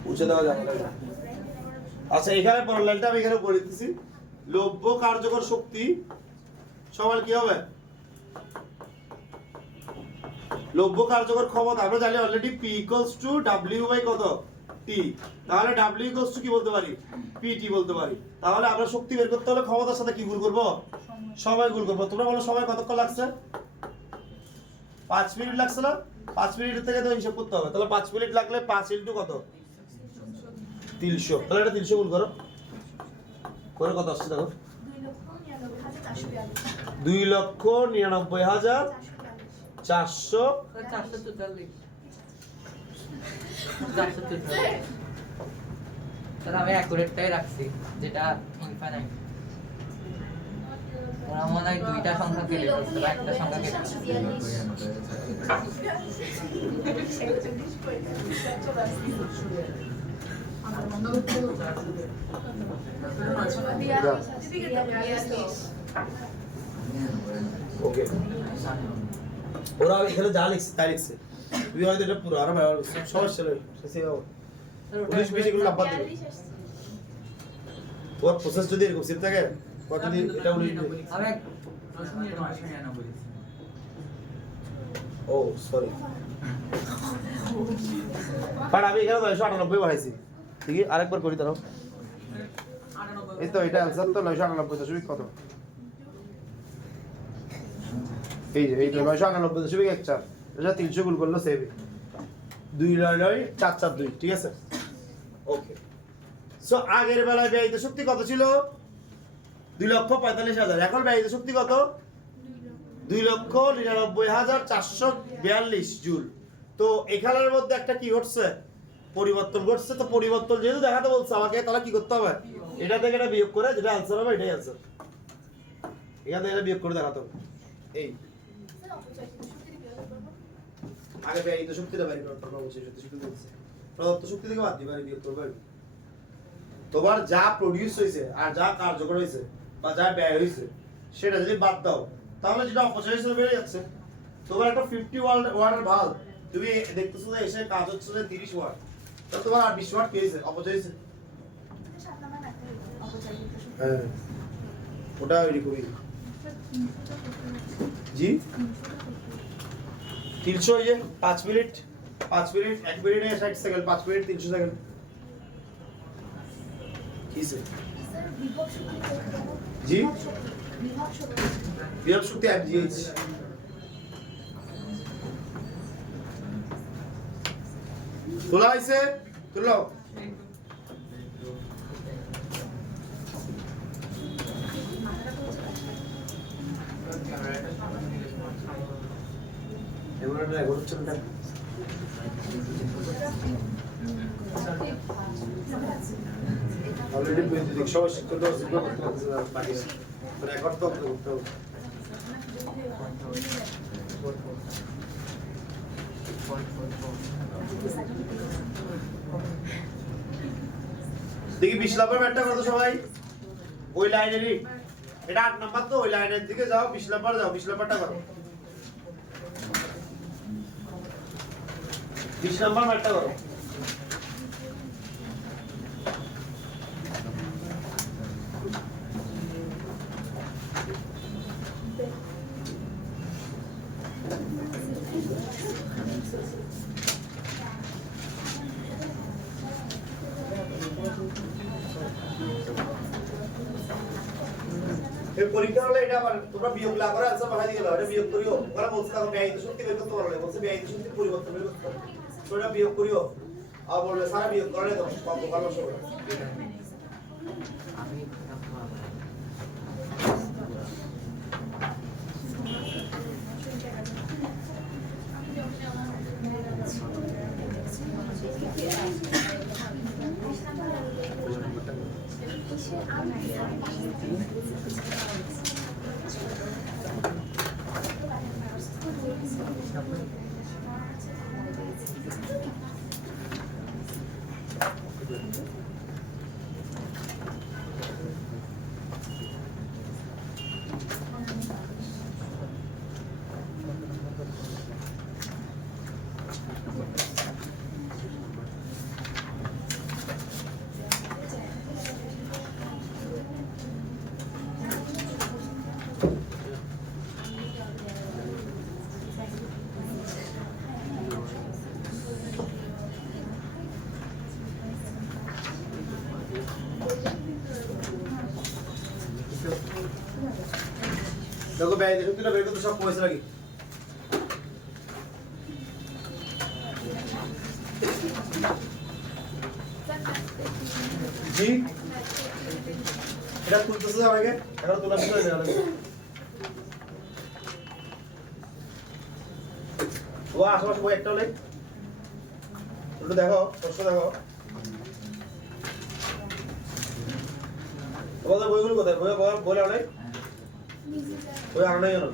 মুছে দেওয়া যাবে না। আচ্ছা, এখানে পরের লাইনটা আমি এখানে করে দিতেছি, লব্য কার্যকর শক্তি সমান কি হবে, লব্য কার্যকর ক্ষমতা আমরা জানি অলরেডি p = w বাই কত, t। তাহলে w = কি বলতে পারি, pt বলতে পারি। তাহলে আমরা শক্তি বের করতে হলে ক্ষমতার সাথে কি গুণ করব, সময় গুণ করব। তোমরা বলো সময় কতক্ষণ লাগছে, 5 মিনিট লাগছে না? 5 মিনিটের থেকে তো হিসাব করতে হবে, তাহলে 5 মিনিট লাগলে 5 ইনটু কত, 300। তাহলে এটা 300 গুণ করো, করে কত আসছে দেখো, 2,99,400 444 স্যার আমি অ্যাকুরেটটাই রাখছি যেটা ইনফাইনাইট ওরা মনে হয় দুইটা সংখ্যা কেটে ফেলছে বা একটা সংখ্যা কেটে ফেলছে ওকে ওরা এখানে যা লিখছে তাই লিখছে তুই হয়তো এটা পুরো আরো ভালো লিখছিস সমস্যা নেই সে হবে 19-20 এগুলো নাম্বার দিবে ওর প্রসেস যদি এরকম সিম থাকে কত যদি এটা 19 আমি ও সরি বাট আমি এখানে 998 বানাইছি ঠিক আছে আরেকবার করি দাঁড়াও এই তো এটা आंसर তো 998 দশমিক কত এই যে এই তো 998 দশমিক 14 এটা 300 গুণ করলে সেভ 2,9,442 ঠিক আছে ওকে সো আগের বেলায় ব্যয়িত শক্তি কত ছিল 2,45,000 এখন ব্যয়িত শক্তি কত 2,99,442 জুল তো এখানের মধ্যে একটা কি ঘটছে পরিবর্তন ঘটছে তো পরিবর্তন যেহেতু দেখাতে বলছে আমাকে তাহলে কি করতে হবে এটা থেকে এটা বিয়োগ করে যেটা आंसर হবে এটাই आंसर এখান থেকে এটা বিয়োগ করে দেখাতে হবে এই আগে ব্যয়িত শক্তিটা বের করতে হবে অবশ্যই সত্যি শক্তি বলছে প্রদত্ত শক্তি থেকে বাদ দিবা বিয়োগ করবে তোমার যা প্রোডিউস হইছে আর যা কার্যকর হইছে বা যা ব্যয় হইছে সেটা যদি বাদ দাও তাহলে যেটা অপচয় হিসেবে বেড়ে যাচ্ছে তোমার একটা 50 ওয়াটের ভাল্ব তুমি দেখতেছো যে এসে কাজ হচ্ছে যে 30 ওয়াট তো তোমার আর 20 ওয়াট পেয়েছে অপচয় হইছে হ্যাঁ ওটা এরকমই জি 300 হয়ে 5 মিনিট 1 মিনিটে 60 সেকেন্ড 5 মিনিট 300 সেকেন্ড কিসে জি বিভব শক্তি এমজিএইচ তোলা হয়েছে তুলো এবার এটা রেকর্ড হচ্ছে না অলরেডি বৈদ্যুতিক সবাই শিক্ষক জিজ্ঞাসা করতে পারছে বাকি রেকর্ড তো করতে হবে দেখি 20 নাম্বার ব্যাটটা করো সবাই ওই লাইনেরই এটা 8 নাম্বার তো ওই লাইনের দিকে যাও 20 নাম্বার যাও 20 নাম্বারটা করো 20 নাম্বার ব্যাটটা করো এই পরীক্ষা হলে এটা আবার তোমরা বিয়োগ না করে आंसर বানাই দিয়ে দাও এটা বিয়োগ করিও ওরা বলছে তখন ব্যয়িত শক্তি বের করতে পারলে বলছে ব্যয়িত শক্তি পরিবর্তন বের করতে হবে তো এটা বিয়োগ করিও আর বললে সারা বিয়োগ করে দাও কত ভালো সব আমি দেখো ব্যয়িত শক্তিটা বের করতে সব পয়সা লাগে জি এটা তুলতেছে আমাকে এখন তোলা বিষয় দেওয়া লাগবে ও আশেপাশে বই একটা হলে একটু দেখো প্রশ্ন দেখো তোমাদের বইগুলো কোথায় বই বলে অনেক বই আনো নাই জানো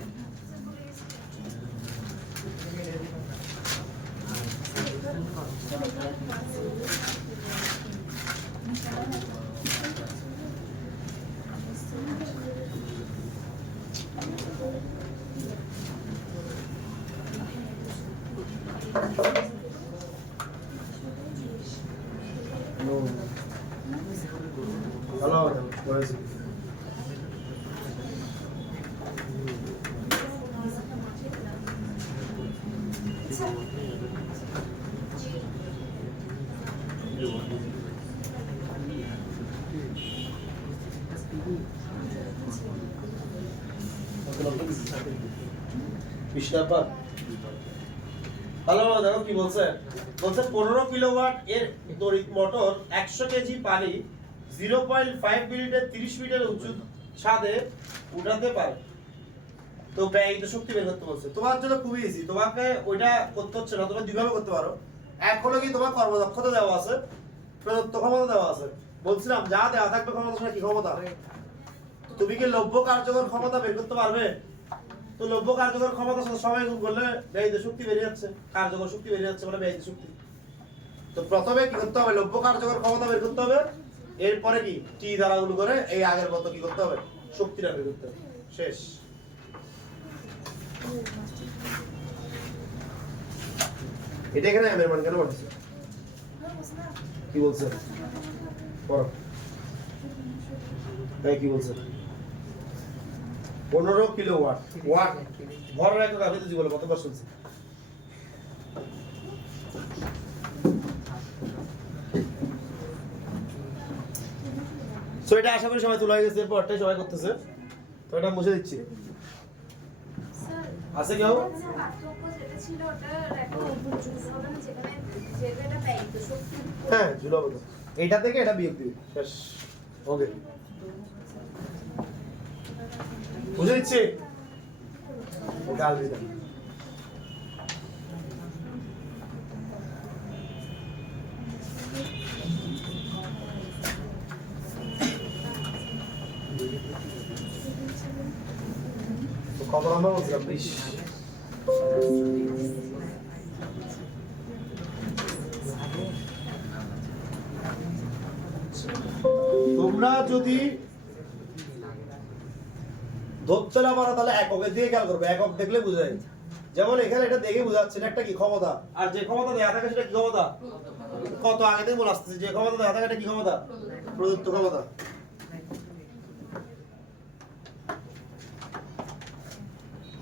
ভালো বলেছি বিষ্ণাপা ভালো দেখো কি বলছে বলছে 15 কিলোওয়াট এর তড়িৎ মোটর 100 কেজি পানি 0.5 মিনিটে 30 মিটার উঁচু ছাদে উঠাতে পারে তো ব্যয়িত শক্তি বের করতে বলছে তোমার জন্য খুবই ইজি তোমাকে ওইটা করতে হচ্ছে না তুমি দুইভাবে করতে পারো এক হলো কি তোমার কর্মদক্ষতা দেওয়া আছে প্রদত্ত ক্ষমতা দেওয়া আছে বলছিলাম যা দেওয়া থাকবে ক্ষমতা সেটা কি ক্ষমতা তুমি কি লভ্য কার্যকর ক্ষমতা বের করতে পারবে তো লভ্য কার্যকর ক্ষমতার সাথে সময় গুণ করলে ব্যয়িত শক্তি বেরিয়ে যাচ্ছে কার্যকর শক্তি বেরিয়ে যাচ্ছে মানে ব্যয়িত শক্তি তো প্রথমে কি করতে হবে লভ্য কার্যকর ক্ষমতা বের করতে হবে এরপরে কি টি দ্বারাগুলো করে এই আগের মতো কি করতে হবে শক্তিটা বের করতে হবে শেষ এটা এখানে এর মান কেন বলছো কি বলছে পড়ো তাই কি বলছে 15 কিলোওয়াট ওয়াট ভরের একক আমি তো জীবনে কতবার শুনছি সো এটা আশা করি সবাই তোলা হয়ে গেছে এরপরটাই সবাই করতেছে তো এটা মুছে দিচ্ছি স্যার আছে কেউ পার্থক্য যেটা ছিল ওটা একটা উপযুক্ত হবে না যেখানে যেটা ব্যয়িত শক্তি হ্যাঁ ঝুলাবো তো এইটা থেকে এটা বিয়োগ দিবি শেষ ওকে বুঝে দিচ্ছি ওকে আলবিদা তো কত নম্বর বলছিলাম 20 তোমরা যদি ধরতে না পারো তাহলে এককের দিকে খেয়াল করবে একক দেখলে বোঝা যায় যেমন এখানে এটা দেখে বোঝাচ্ছে এটা একটা কি ক্ষমতা আর যে ক্ষমতা দেয়া থাকে সেটা কি ক্ষমতা কত আগে থেকে বলে আসতেছে যে ক্ষমতা দেয়া থাকে এটা কি ক্ষমতা প্রদত্ত ক্ষমতা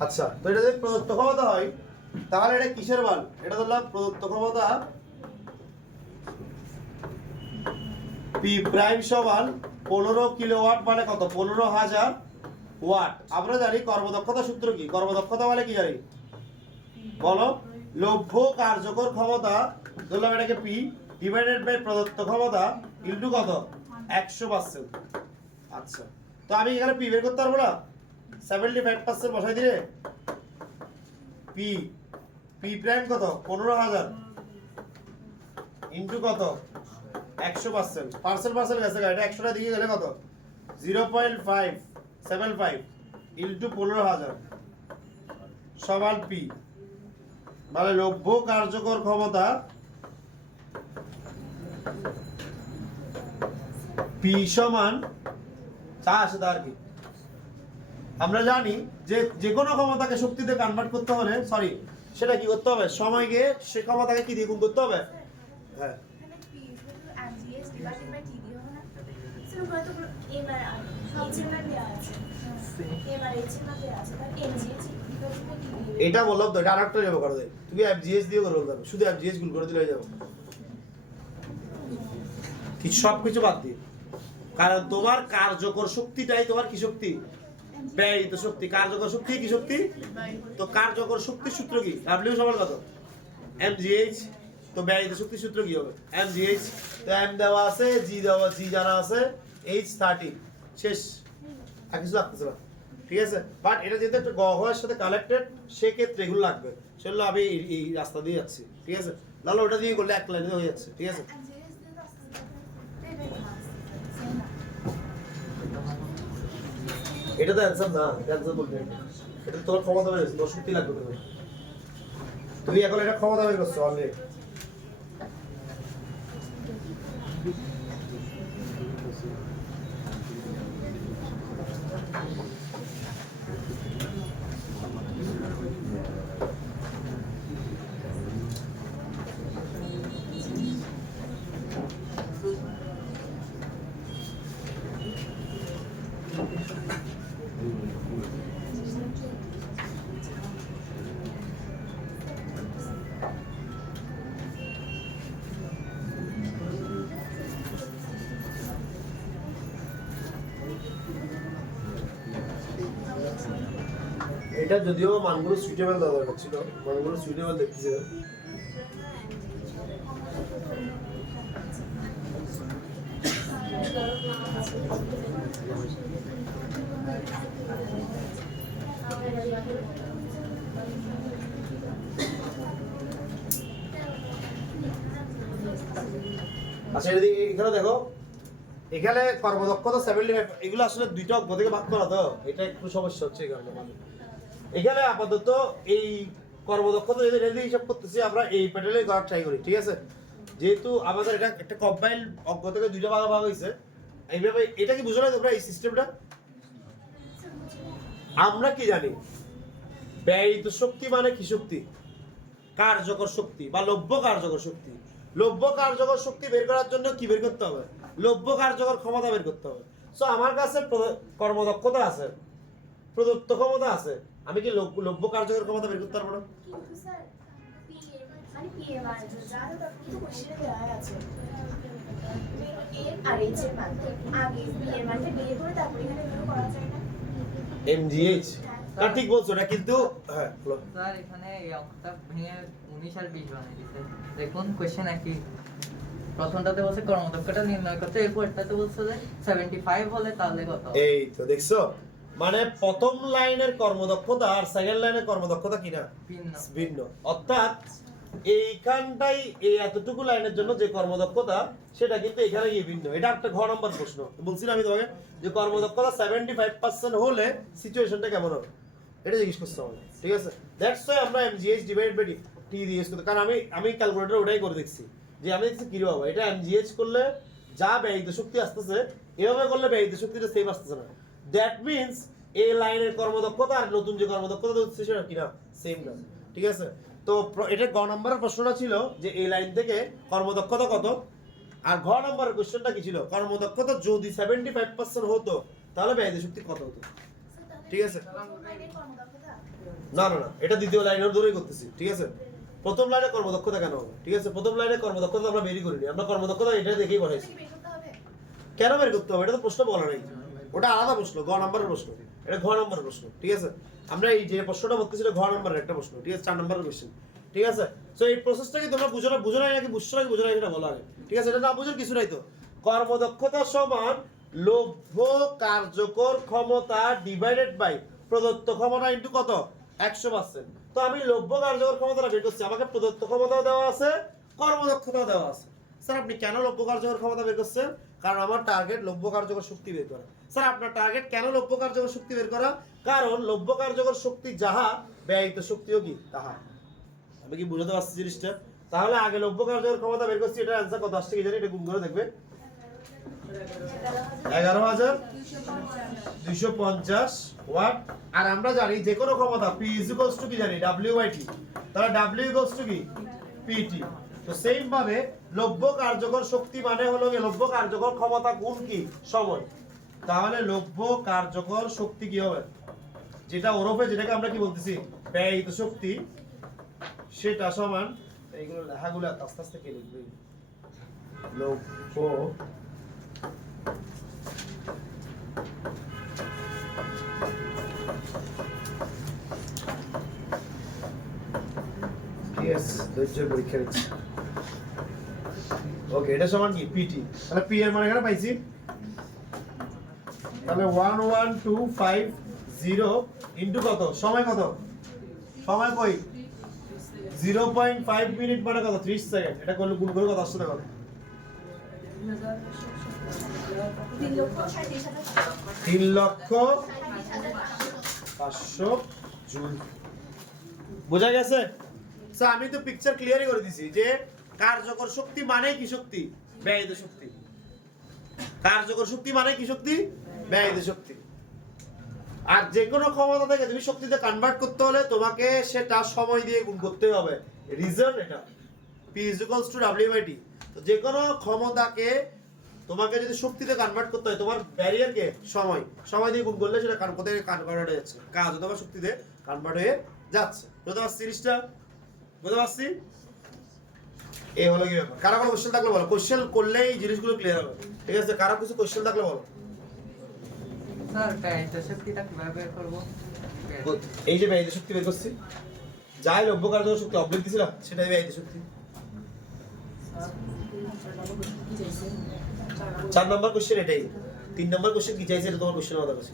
আচ্ছা তো এটা যদি প্রদত্ত ক্ষমতা হয় তাহলে এটা কিসের মান এটা ধরলাম প্রদত্ত ক্ষমতা পি প্রাইম সমান 15 কিলোওয়াট মানে কত 15000 ওয়াট আমরা জানি কর্মদক্ষতা সূত্র কি কর্মদক্ষতা মানে কি জানি বলো লভ্য কার্যকর ক্ষমতা ধরলাম এটাকে পি ডিভাইডেড বাই প্রদত্ত ক্ষমতা ইনটু কত 100%। আচ্ছা তো আমি এখানে পি বের করতে পারবো না 75% বসাই দিলে পি পি প্রাইম কত 15000 ইনটু কত 100% পার্সেন্ট গেছে এটা 100 টা দিকে গেলে কত 0.575 ইনটু 15000 সমান পি মানে লভ্য কার্যকর ক্ষমতা পি সমান তা আসে তার কি আমরা জানি যে যে কোনো ক্ষমতাকে শক্তিতে কনভার্ট করতে হলে সরি সেটা কি করতে হবে সময়কে সে ক্ষমতাকে কি দিয়ে গুণ করতে হবে হ্যাঁ এখানে p mgs divided by t দিয়ে হবে না স্যার ওখানে তো এমআর সব চিহ্ন দেওয়া আছে এমআর এই চিহ্ন দেওয়া আছে তার mgs ডিভাইডেড বাই t দিয়ে এটা বললাম তো এটা আরেকটা যাবে করে দেয় তুমি এফজিএস দিয়ে করে বলতে শুধু এফজিএস গুণ করে দিলে হয়ে যাবে কিছু সব কিছু বাদ দিয়ে কারণ তোমার কার্যকর শক্তিটাই তোমার কি শক্তি ব্যয়িত শক্তি কার্যকর শক্তি কি শক্তি তো কার্যকর শক্তির সূত্র কি ডব্লিউ সমান কত এমজিএইচ তো ব্যয়িত শক্তির সূত্র কি হবে এমজিএইচ তো এম দেওয়া আছে জি দেওয়া জি জানা আছে এইচ 30 শেষ আর কিছু লাগতেছে না ঠিক আছে, বাট এটা যেহেতু একটা গহ্বরের সাথে কানেক্টেড সেক্ষেত্রে এগুলো লাগবে, সেগুলো আমি এই রাস্তা দিয়ে যাচ্ছি, ঠিক আছে, তাহলে ওটা দিয়ে করলে এক লাইনে হয়ে যাচ্ছে, ঠিক আছে। MGS দিয়ে তো আস্তে আস্তে对对嘛行了 এটা তো অ্যান্সার না, অ্যান্সার বলতে এটা তো তোমার ক্ষমতা বেড়েছে, তোর শক্তি লাগবে তোমার, তুমি এখন এটা ক্ষমতা বের করছো অলরেডি। এটা যদিও মানগুলো সুইটেবল দেওয়া দরকার ছিল, মানগুলো সুইটেবল দেখতেছিল। আচ্ছা এখানে দেখো, এখানে কর্মদক্ষতা 75, এগুলো আসলে দুইটা অঙ্ক থেকে ভাগ করা, তো এটা একটু সমস্যা হচ্ছে এই কারণে। এখানে আপাতত এই কর্মদক্ষতা যদি রেডি হিসাব করতেছি আমরা এই প্যাটার্নে করার ট্রাই করি, ঠিক আছে, যেহেতু আমাদের এটা একটা কম্পাইল অঙ্ক থেকে দুইটা ভাগ ভাগ হয়েছে এইভাবে। এটা কি বুঝো না তোমরা এই সিস্টেমটা? আমরা কি জানি ব্যয়িত শক্তি মানে কি শক্তি? কার্যকর শক্তি বা লভ্য কার্যকর শক্তি। লভ্য কার্যকর শক্তি বের করার জন্য কি বের করতে হবে? লভ্য কার্যকর ক্ষমতা বের করতে হবে। সো আমার কাছে কর্মদক্ষতা আছে, প্রদত্ত ক্ষমতা আছে, আমি কি লভ্য কার্যকর ক্ষমতা বের করতে পারবো না? কিন্তু স্যার পিএ মানে পিএ মানে যারা কিন্তু কোশ্চেনে দেওয়া আছে এ আর এইচ এর মান আগে পিএ মানে বের করে তারপর এখানে এগুলো করা যায় না? এমজিএইচ না, ঠিক বলছো না, কিন্তু হ্যাঁ বলো। স্যার এখানে এই অঙ্কটা ভেঙে 19 আর 20 বানিয়ে দিতে দেখুন, কোশ্চেন একই। প্রথমটাতে বলছে কর্মদক্ষতা নির্ণয় করতে, এরপরটাতে বলছে যে 75 হলে তাহলে কত? এই তো দেখছো, মানে প্রথম লাইনের কর্মদক্ষতা আর সেকেন্ড লাইনের কর্মদক্ষতা কিনা ভিন্ন। ভিন্ন, অর্থাৎ এইখানটাই এই এতটুকু লাইনের জন্য যে কর্মদক্ষতা সেটা কিন্তু এখানে গিয়ে ভিন্ন। এটা একটা ঘ নম্বর প্রশ্ন বলছিলাম আমি তোমাকে, যে কর্মদক্ষতা 75% হলে সিচুয়েশনটা কেমন হবে এটা জিজ্ঞেস করতে হবে, ঠিক আছে। দ্যাটস ওয়াই আমরা এমজিএইচ ডিভাইড বাই টি দিয়ে ইউজ করতে, কারণ আমি ক্যালকুলেটর ওটাই করে দেখছি যে আমি দেখছি কি হবে, এটা এমজিএইচ করলে যা ব্যয়িত শক্তি আসতেছে এভাবে করলে ব্যয়িত শক্তিটা সেম আসতেছে না। দ্যাট মিন্স এই লাইনের কর্মদক্ষতা আর নতুন যে কর্মদক্ষতা হচ্ছে সেটা কিনা সেম না, ঠিক আছে। তো এটা গ নম্বরের প্রশ্নটা ছিল যে এই লাইন থেকে কর্মদক্ষতা কত, আর ঘ নম্বরের কোশ্চেনটা কি ছিল, কর্মদক্ষতা যদি 75% হতো তাহলে ব্যয়িত শক্তি কত হতো, ঠিক আছে। প্রথম লাইনের কর্মদক্ষতা না না না, এটা দ্বিতীয় লাইনের ধরেই করতেছি, ঠিক আছে। প্রথম লাইনে কর্মদক্ষতা কেন হবে, ঠিক আছে, প্রথম লাইনে কর্মদক্ষতা আমরা বেরই করিনি, আমরা কর্মদক্ষতা এটা দেখেই বসাইছি। কি বের করতে হবে? কেন বের করতে হবে এটা তো প্রশ্ন বলা নেই, ওটা আলাদা প্রশ্ন, গ নম্বরের প্রশ্ন, এটা ঘ নম্বরের প্রশ্ন, ঠিক আছে। আমরা এই যে প্রশ্নটা বলতেছি ঘ নম্বরের একটা প্রশ্ন, ঠিক আছে, 4 নম্বরের কোশ্চেন, ঠিক আছে। সো এই প্রসেসটা কি তোমরা বুঝো নাই নাকি বুঝছো নাকি বুঝো নাই এটা বলা আগে, ঠিক আছে। এটা না বুঝার কিছু নাই তো। কর্মদক্ষতা সমান লভ্য কার্যকর ক্ষমতা ডিভাইডেড বাই প্রদত্ত ক্ষমতা ইনটু কত 100%। তো আমি লভ্য কার্যকর ক্ষমতাটা বের করছি, আমাকে প্রদত্ত ক্ষমতাও দেওয়া আছে, কর্মদক্ষতাও দেওয়া আছে। স্যার আপনি কেন লভ্য কার্যকর ক্ষমতা বের করছেন? কারণ আমার টার্গেট লভ্য কার্যকর শক্তি বের করা। স্যার আপনার টার্গেট কেন লভ্য কার্যকর শক্তি বের করা? কারণ লভ্য কার্যকর শক্তি যাহা ব্যয়িত শক্তিও কি তাহা। আমি কি বুঝাতে পারছি জিনিসটা? তাহলে আগে লভ্য কার্যকর ক্ষমতা বের করছি, এটার অ্যান্সার কত আসছে কি জানি, এটা গুণ করে দেখবে 11,250 ওয়াট। আর আমরা জানি যে কোনো ক্ষমতা P ইকুয়ালস টু কি জানি W/T, তাহলে W ইকুয়ালস টু কি PT। তো সেম ভাবে লভ্য কার্যকর শক্তি মানে হলো লভ্য কার্যকর ক্ষমতা গুণ কি সময়। তাহলে লভ্য কার্যকর শক্তি কি হবে, যেটা ওরফে যেটাকে আমরা কি বলতেছি ব্যয়িত শক্তি, সেটা সমান এইগুলো লেখাগুলো আস্তে আস্তে কে লিখবে, লভ্য ধৈর্যের পরীক্ষা নিচ্ছি। ওকে, এটা সমান কি পিটি, তাহলে পি এর মান এখানে পাইছি, তাহলে 11250 0 ইনটু কত সময় কত সময় কই 0.5 মিনিট মানে কত 30 সেকেন্ড এটা করলে গুণ করে কত আসছে দেখো 3,37,500 জুল বোঝা গেছে স্যার আমি তো পিকচার ক্লিয়ারই করে দিছি যে কার্যকর শক্তি মানে কি শক্তি ব্যয়িত শক্তি কার্যকর শক্তি মানে কি শক্তি ব্যয়িত শক্তি আর যে কোনো ক্ষমতা থেকে তুমি শক্তিতে কনভার্ট করতে হলে তোমাকে সেটা সময় দিয়ে গুণ করতে হবে রিজন এটা P = W/T তো যে কোনো ক্ষমতাকে তোমাকে যদি শক্তিতে কনভার্ট করতে হয় তোমার ব্যারিয়ারকে সময় দিয়ে গুণ করলে সেটা কোথায় কনভার্ট হয়ে যাচ্ছে কাজ অথবা শক্তিতে কনভার্ট হয়ে যাচ্ছে বুঝতে পারছি জিনিসটা বুঝতে পারছি এই হলো কি ব্যাপার কারো কোনো কোশ্চেন থাকলে বলো কোশ্চেন করলেই এই জিনিসগুলো ক্লিয়ার হবে ঠিক আছে কারো কিছু কোশ্চেন থাকলে বলো স্যার ব্যয়িত শক্তিটা কিভাবে বের করব এই যে ব্যয়িত শক্তি বের করছি যাই লব্য কার্যকর শক্তি অবলিক দিছিলাম সেটাই ব্যয়িত শক্তি 4 নম্বর কোশ্চেন এটাই 3 নম্বর কোশ্চেন কি চাইছে এটা তোমার কোশ্চেন আমাদের কাছে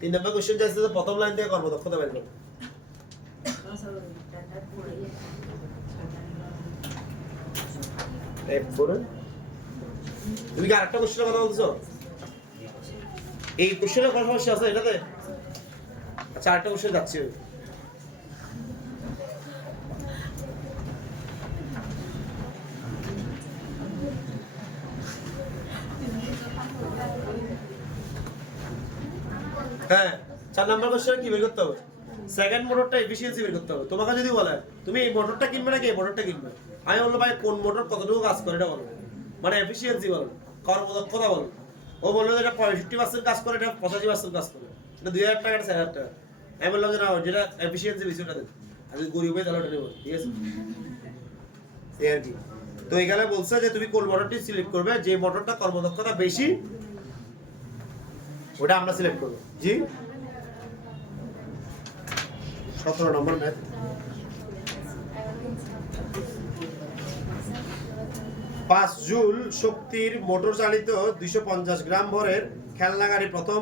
3 নম্বর কোশ্চেন চাইছে যে প্রথম লাইন থেকে কর্মদক্ষতা বের করো তুমি কি আরেকটা কোশ্চেনের কথা বলছো এই কোশ্চেনের কোনো সমস্যা আছে এটাতে আচ্ছা আরেকটা কোশ্চেন যাচ্ছি হ্যাঁ 4 নম্বর কোশ্চেন কি বের করতে হবে সেকেন্ড মোটরটা এফিশিয়েন্সি বের করতে হবে তোমাকে যদি বলে তুমি এই মোটরটা কিনবে নাকি এই মোটরটা কিনবে আমি বলবো ভাই কোন মোটর কতটুকু কাজ করে এটা বলো মানে এফিশিয়েন্সি বলো কর্মদক্ষতা বলো ও বললো যে এটা 50% কাজ করে এটা 85% কাজ করে এটা 2000 টাকা এটা 4000 টাকা আমি বললাম যে না যেটা এফিশিয়েন্সি বেশি ওটা দেন আর যদি গরিব হয়ে তাহলে ওটা নেবো ঠিক আছে এই আর কি তো এখানে বলছে যে তুমি কোন মোটরটি সিলেক্ট করবে যে মোটরটা কর্মদক্ষতা বেশি ওটা আমরা সিলেক্ট করব জি 17 নম্বর ম্যাথ পাঁচ জুল শক্তির মোটর চালিত 250 গ্রাম ভরের খেলনা গাড়ি প্রথম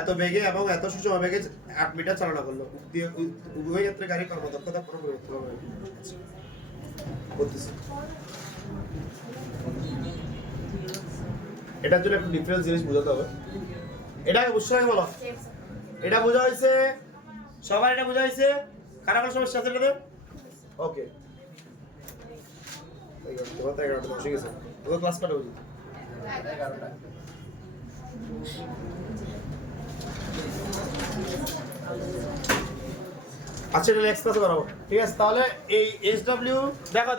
এত বেগে এবং এত সুষম বেগে 8 মিটার চালনা করলো উভয় ক্ষেত্রে গাড়ি কর্মদক্ষতা কোনো পরিবর্তন হবে বলতেছি এটার জন্য একটু ডিফারেন্স জিনিস বোঝাতে হবে এটা অবশ্যই বলো এটা বোঝা হয়েছে সবাই এটা বোঝা হয়েছে কারা কোনো সমস্যা আছে এটাতে ওকে তোমার তো 11টা বসে গেছে তোর ক্লাস কাটা উচিত 11টা আচ্ছা এটা নেক্সট ক্লাসে করাবো ঠিক আছে তাহলে এই এসডব্লিউ দেখো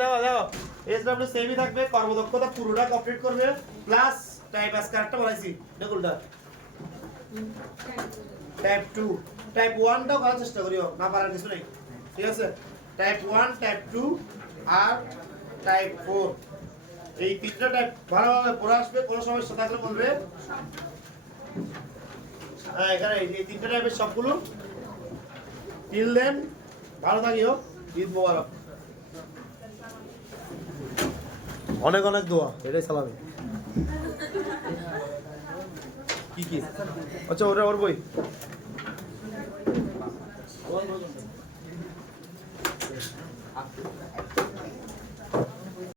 এসডব্লিউ সেমই থাকবে কর্মদক্ষতা পুরোটা কমপ্লিট করবে প্লাস টাইপ আজকে একটা বলাইছি দেখুনটা টাইপ 2 টাইপ 1 টাও করার চেষ্টা করিও না পারার কিছু নেই ঠিক আছে টাইপ 1 টাইপ 2 আর টাইপ 4 এই তিনটা টাইপ ভালোভাবে পড়ে আসবে কোনো সমস্যা থাকলে বলবে হ্যাঁ এখানে এই তিনটা টাইপের সবগুলো টিল দেন ভালো থাকিও ঈদ মোবারক অনেক অনেক দোয়া এটাই সালামি কি আচ্ছা ওটা ওর বই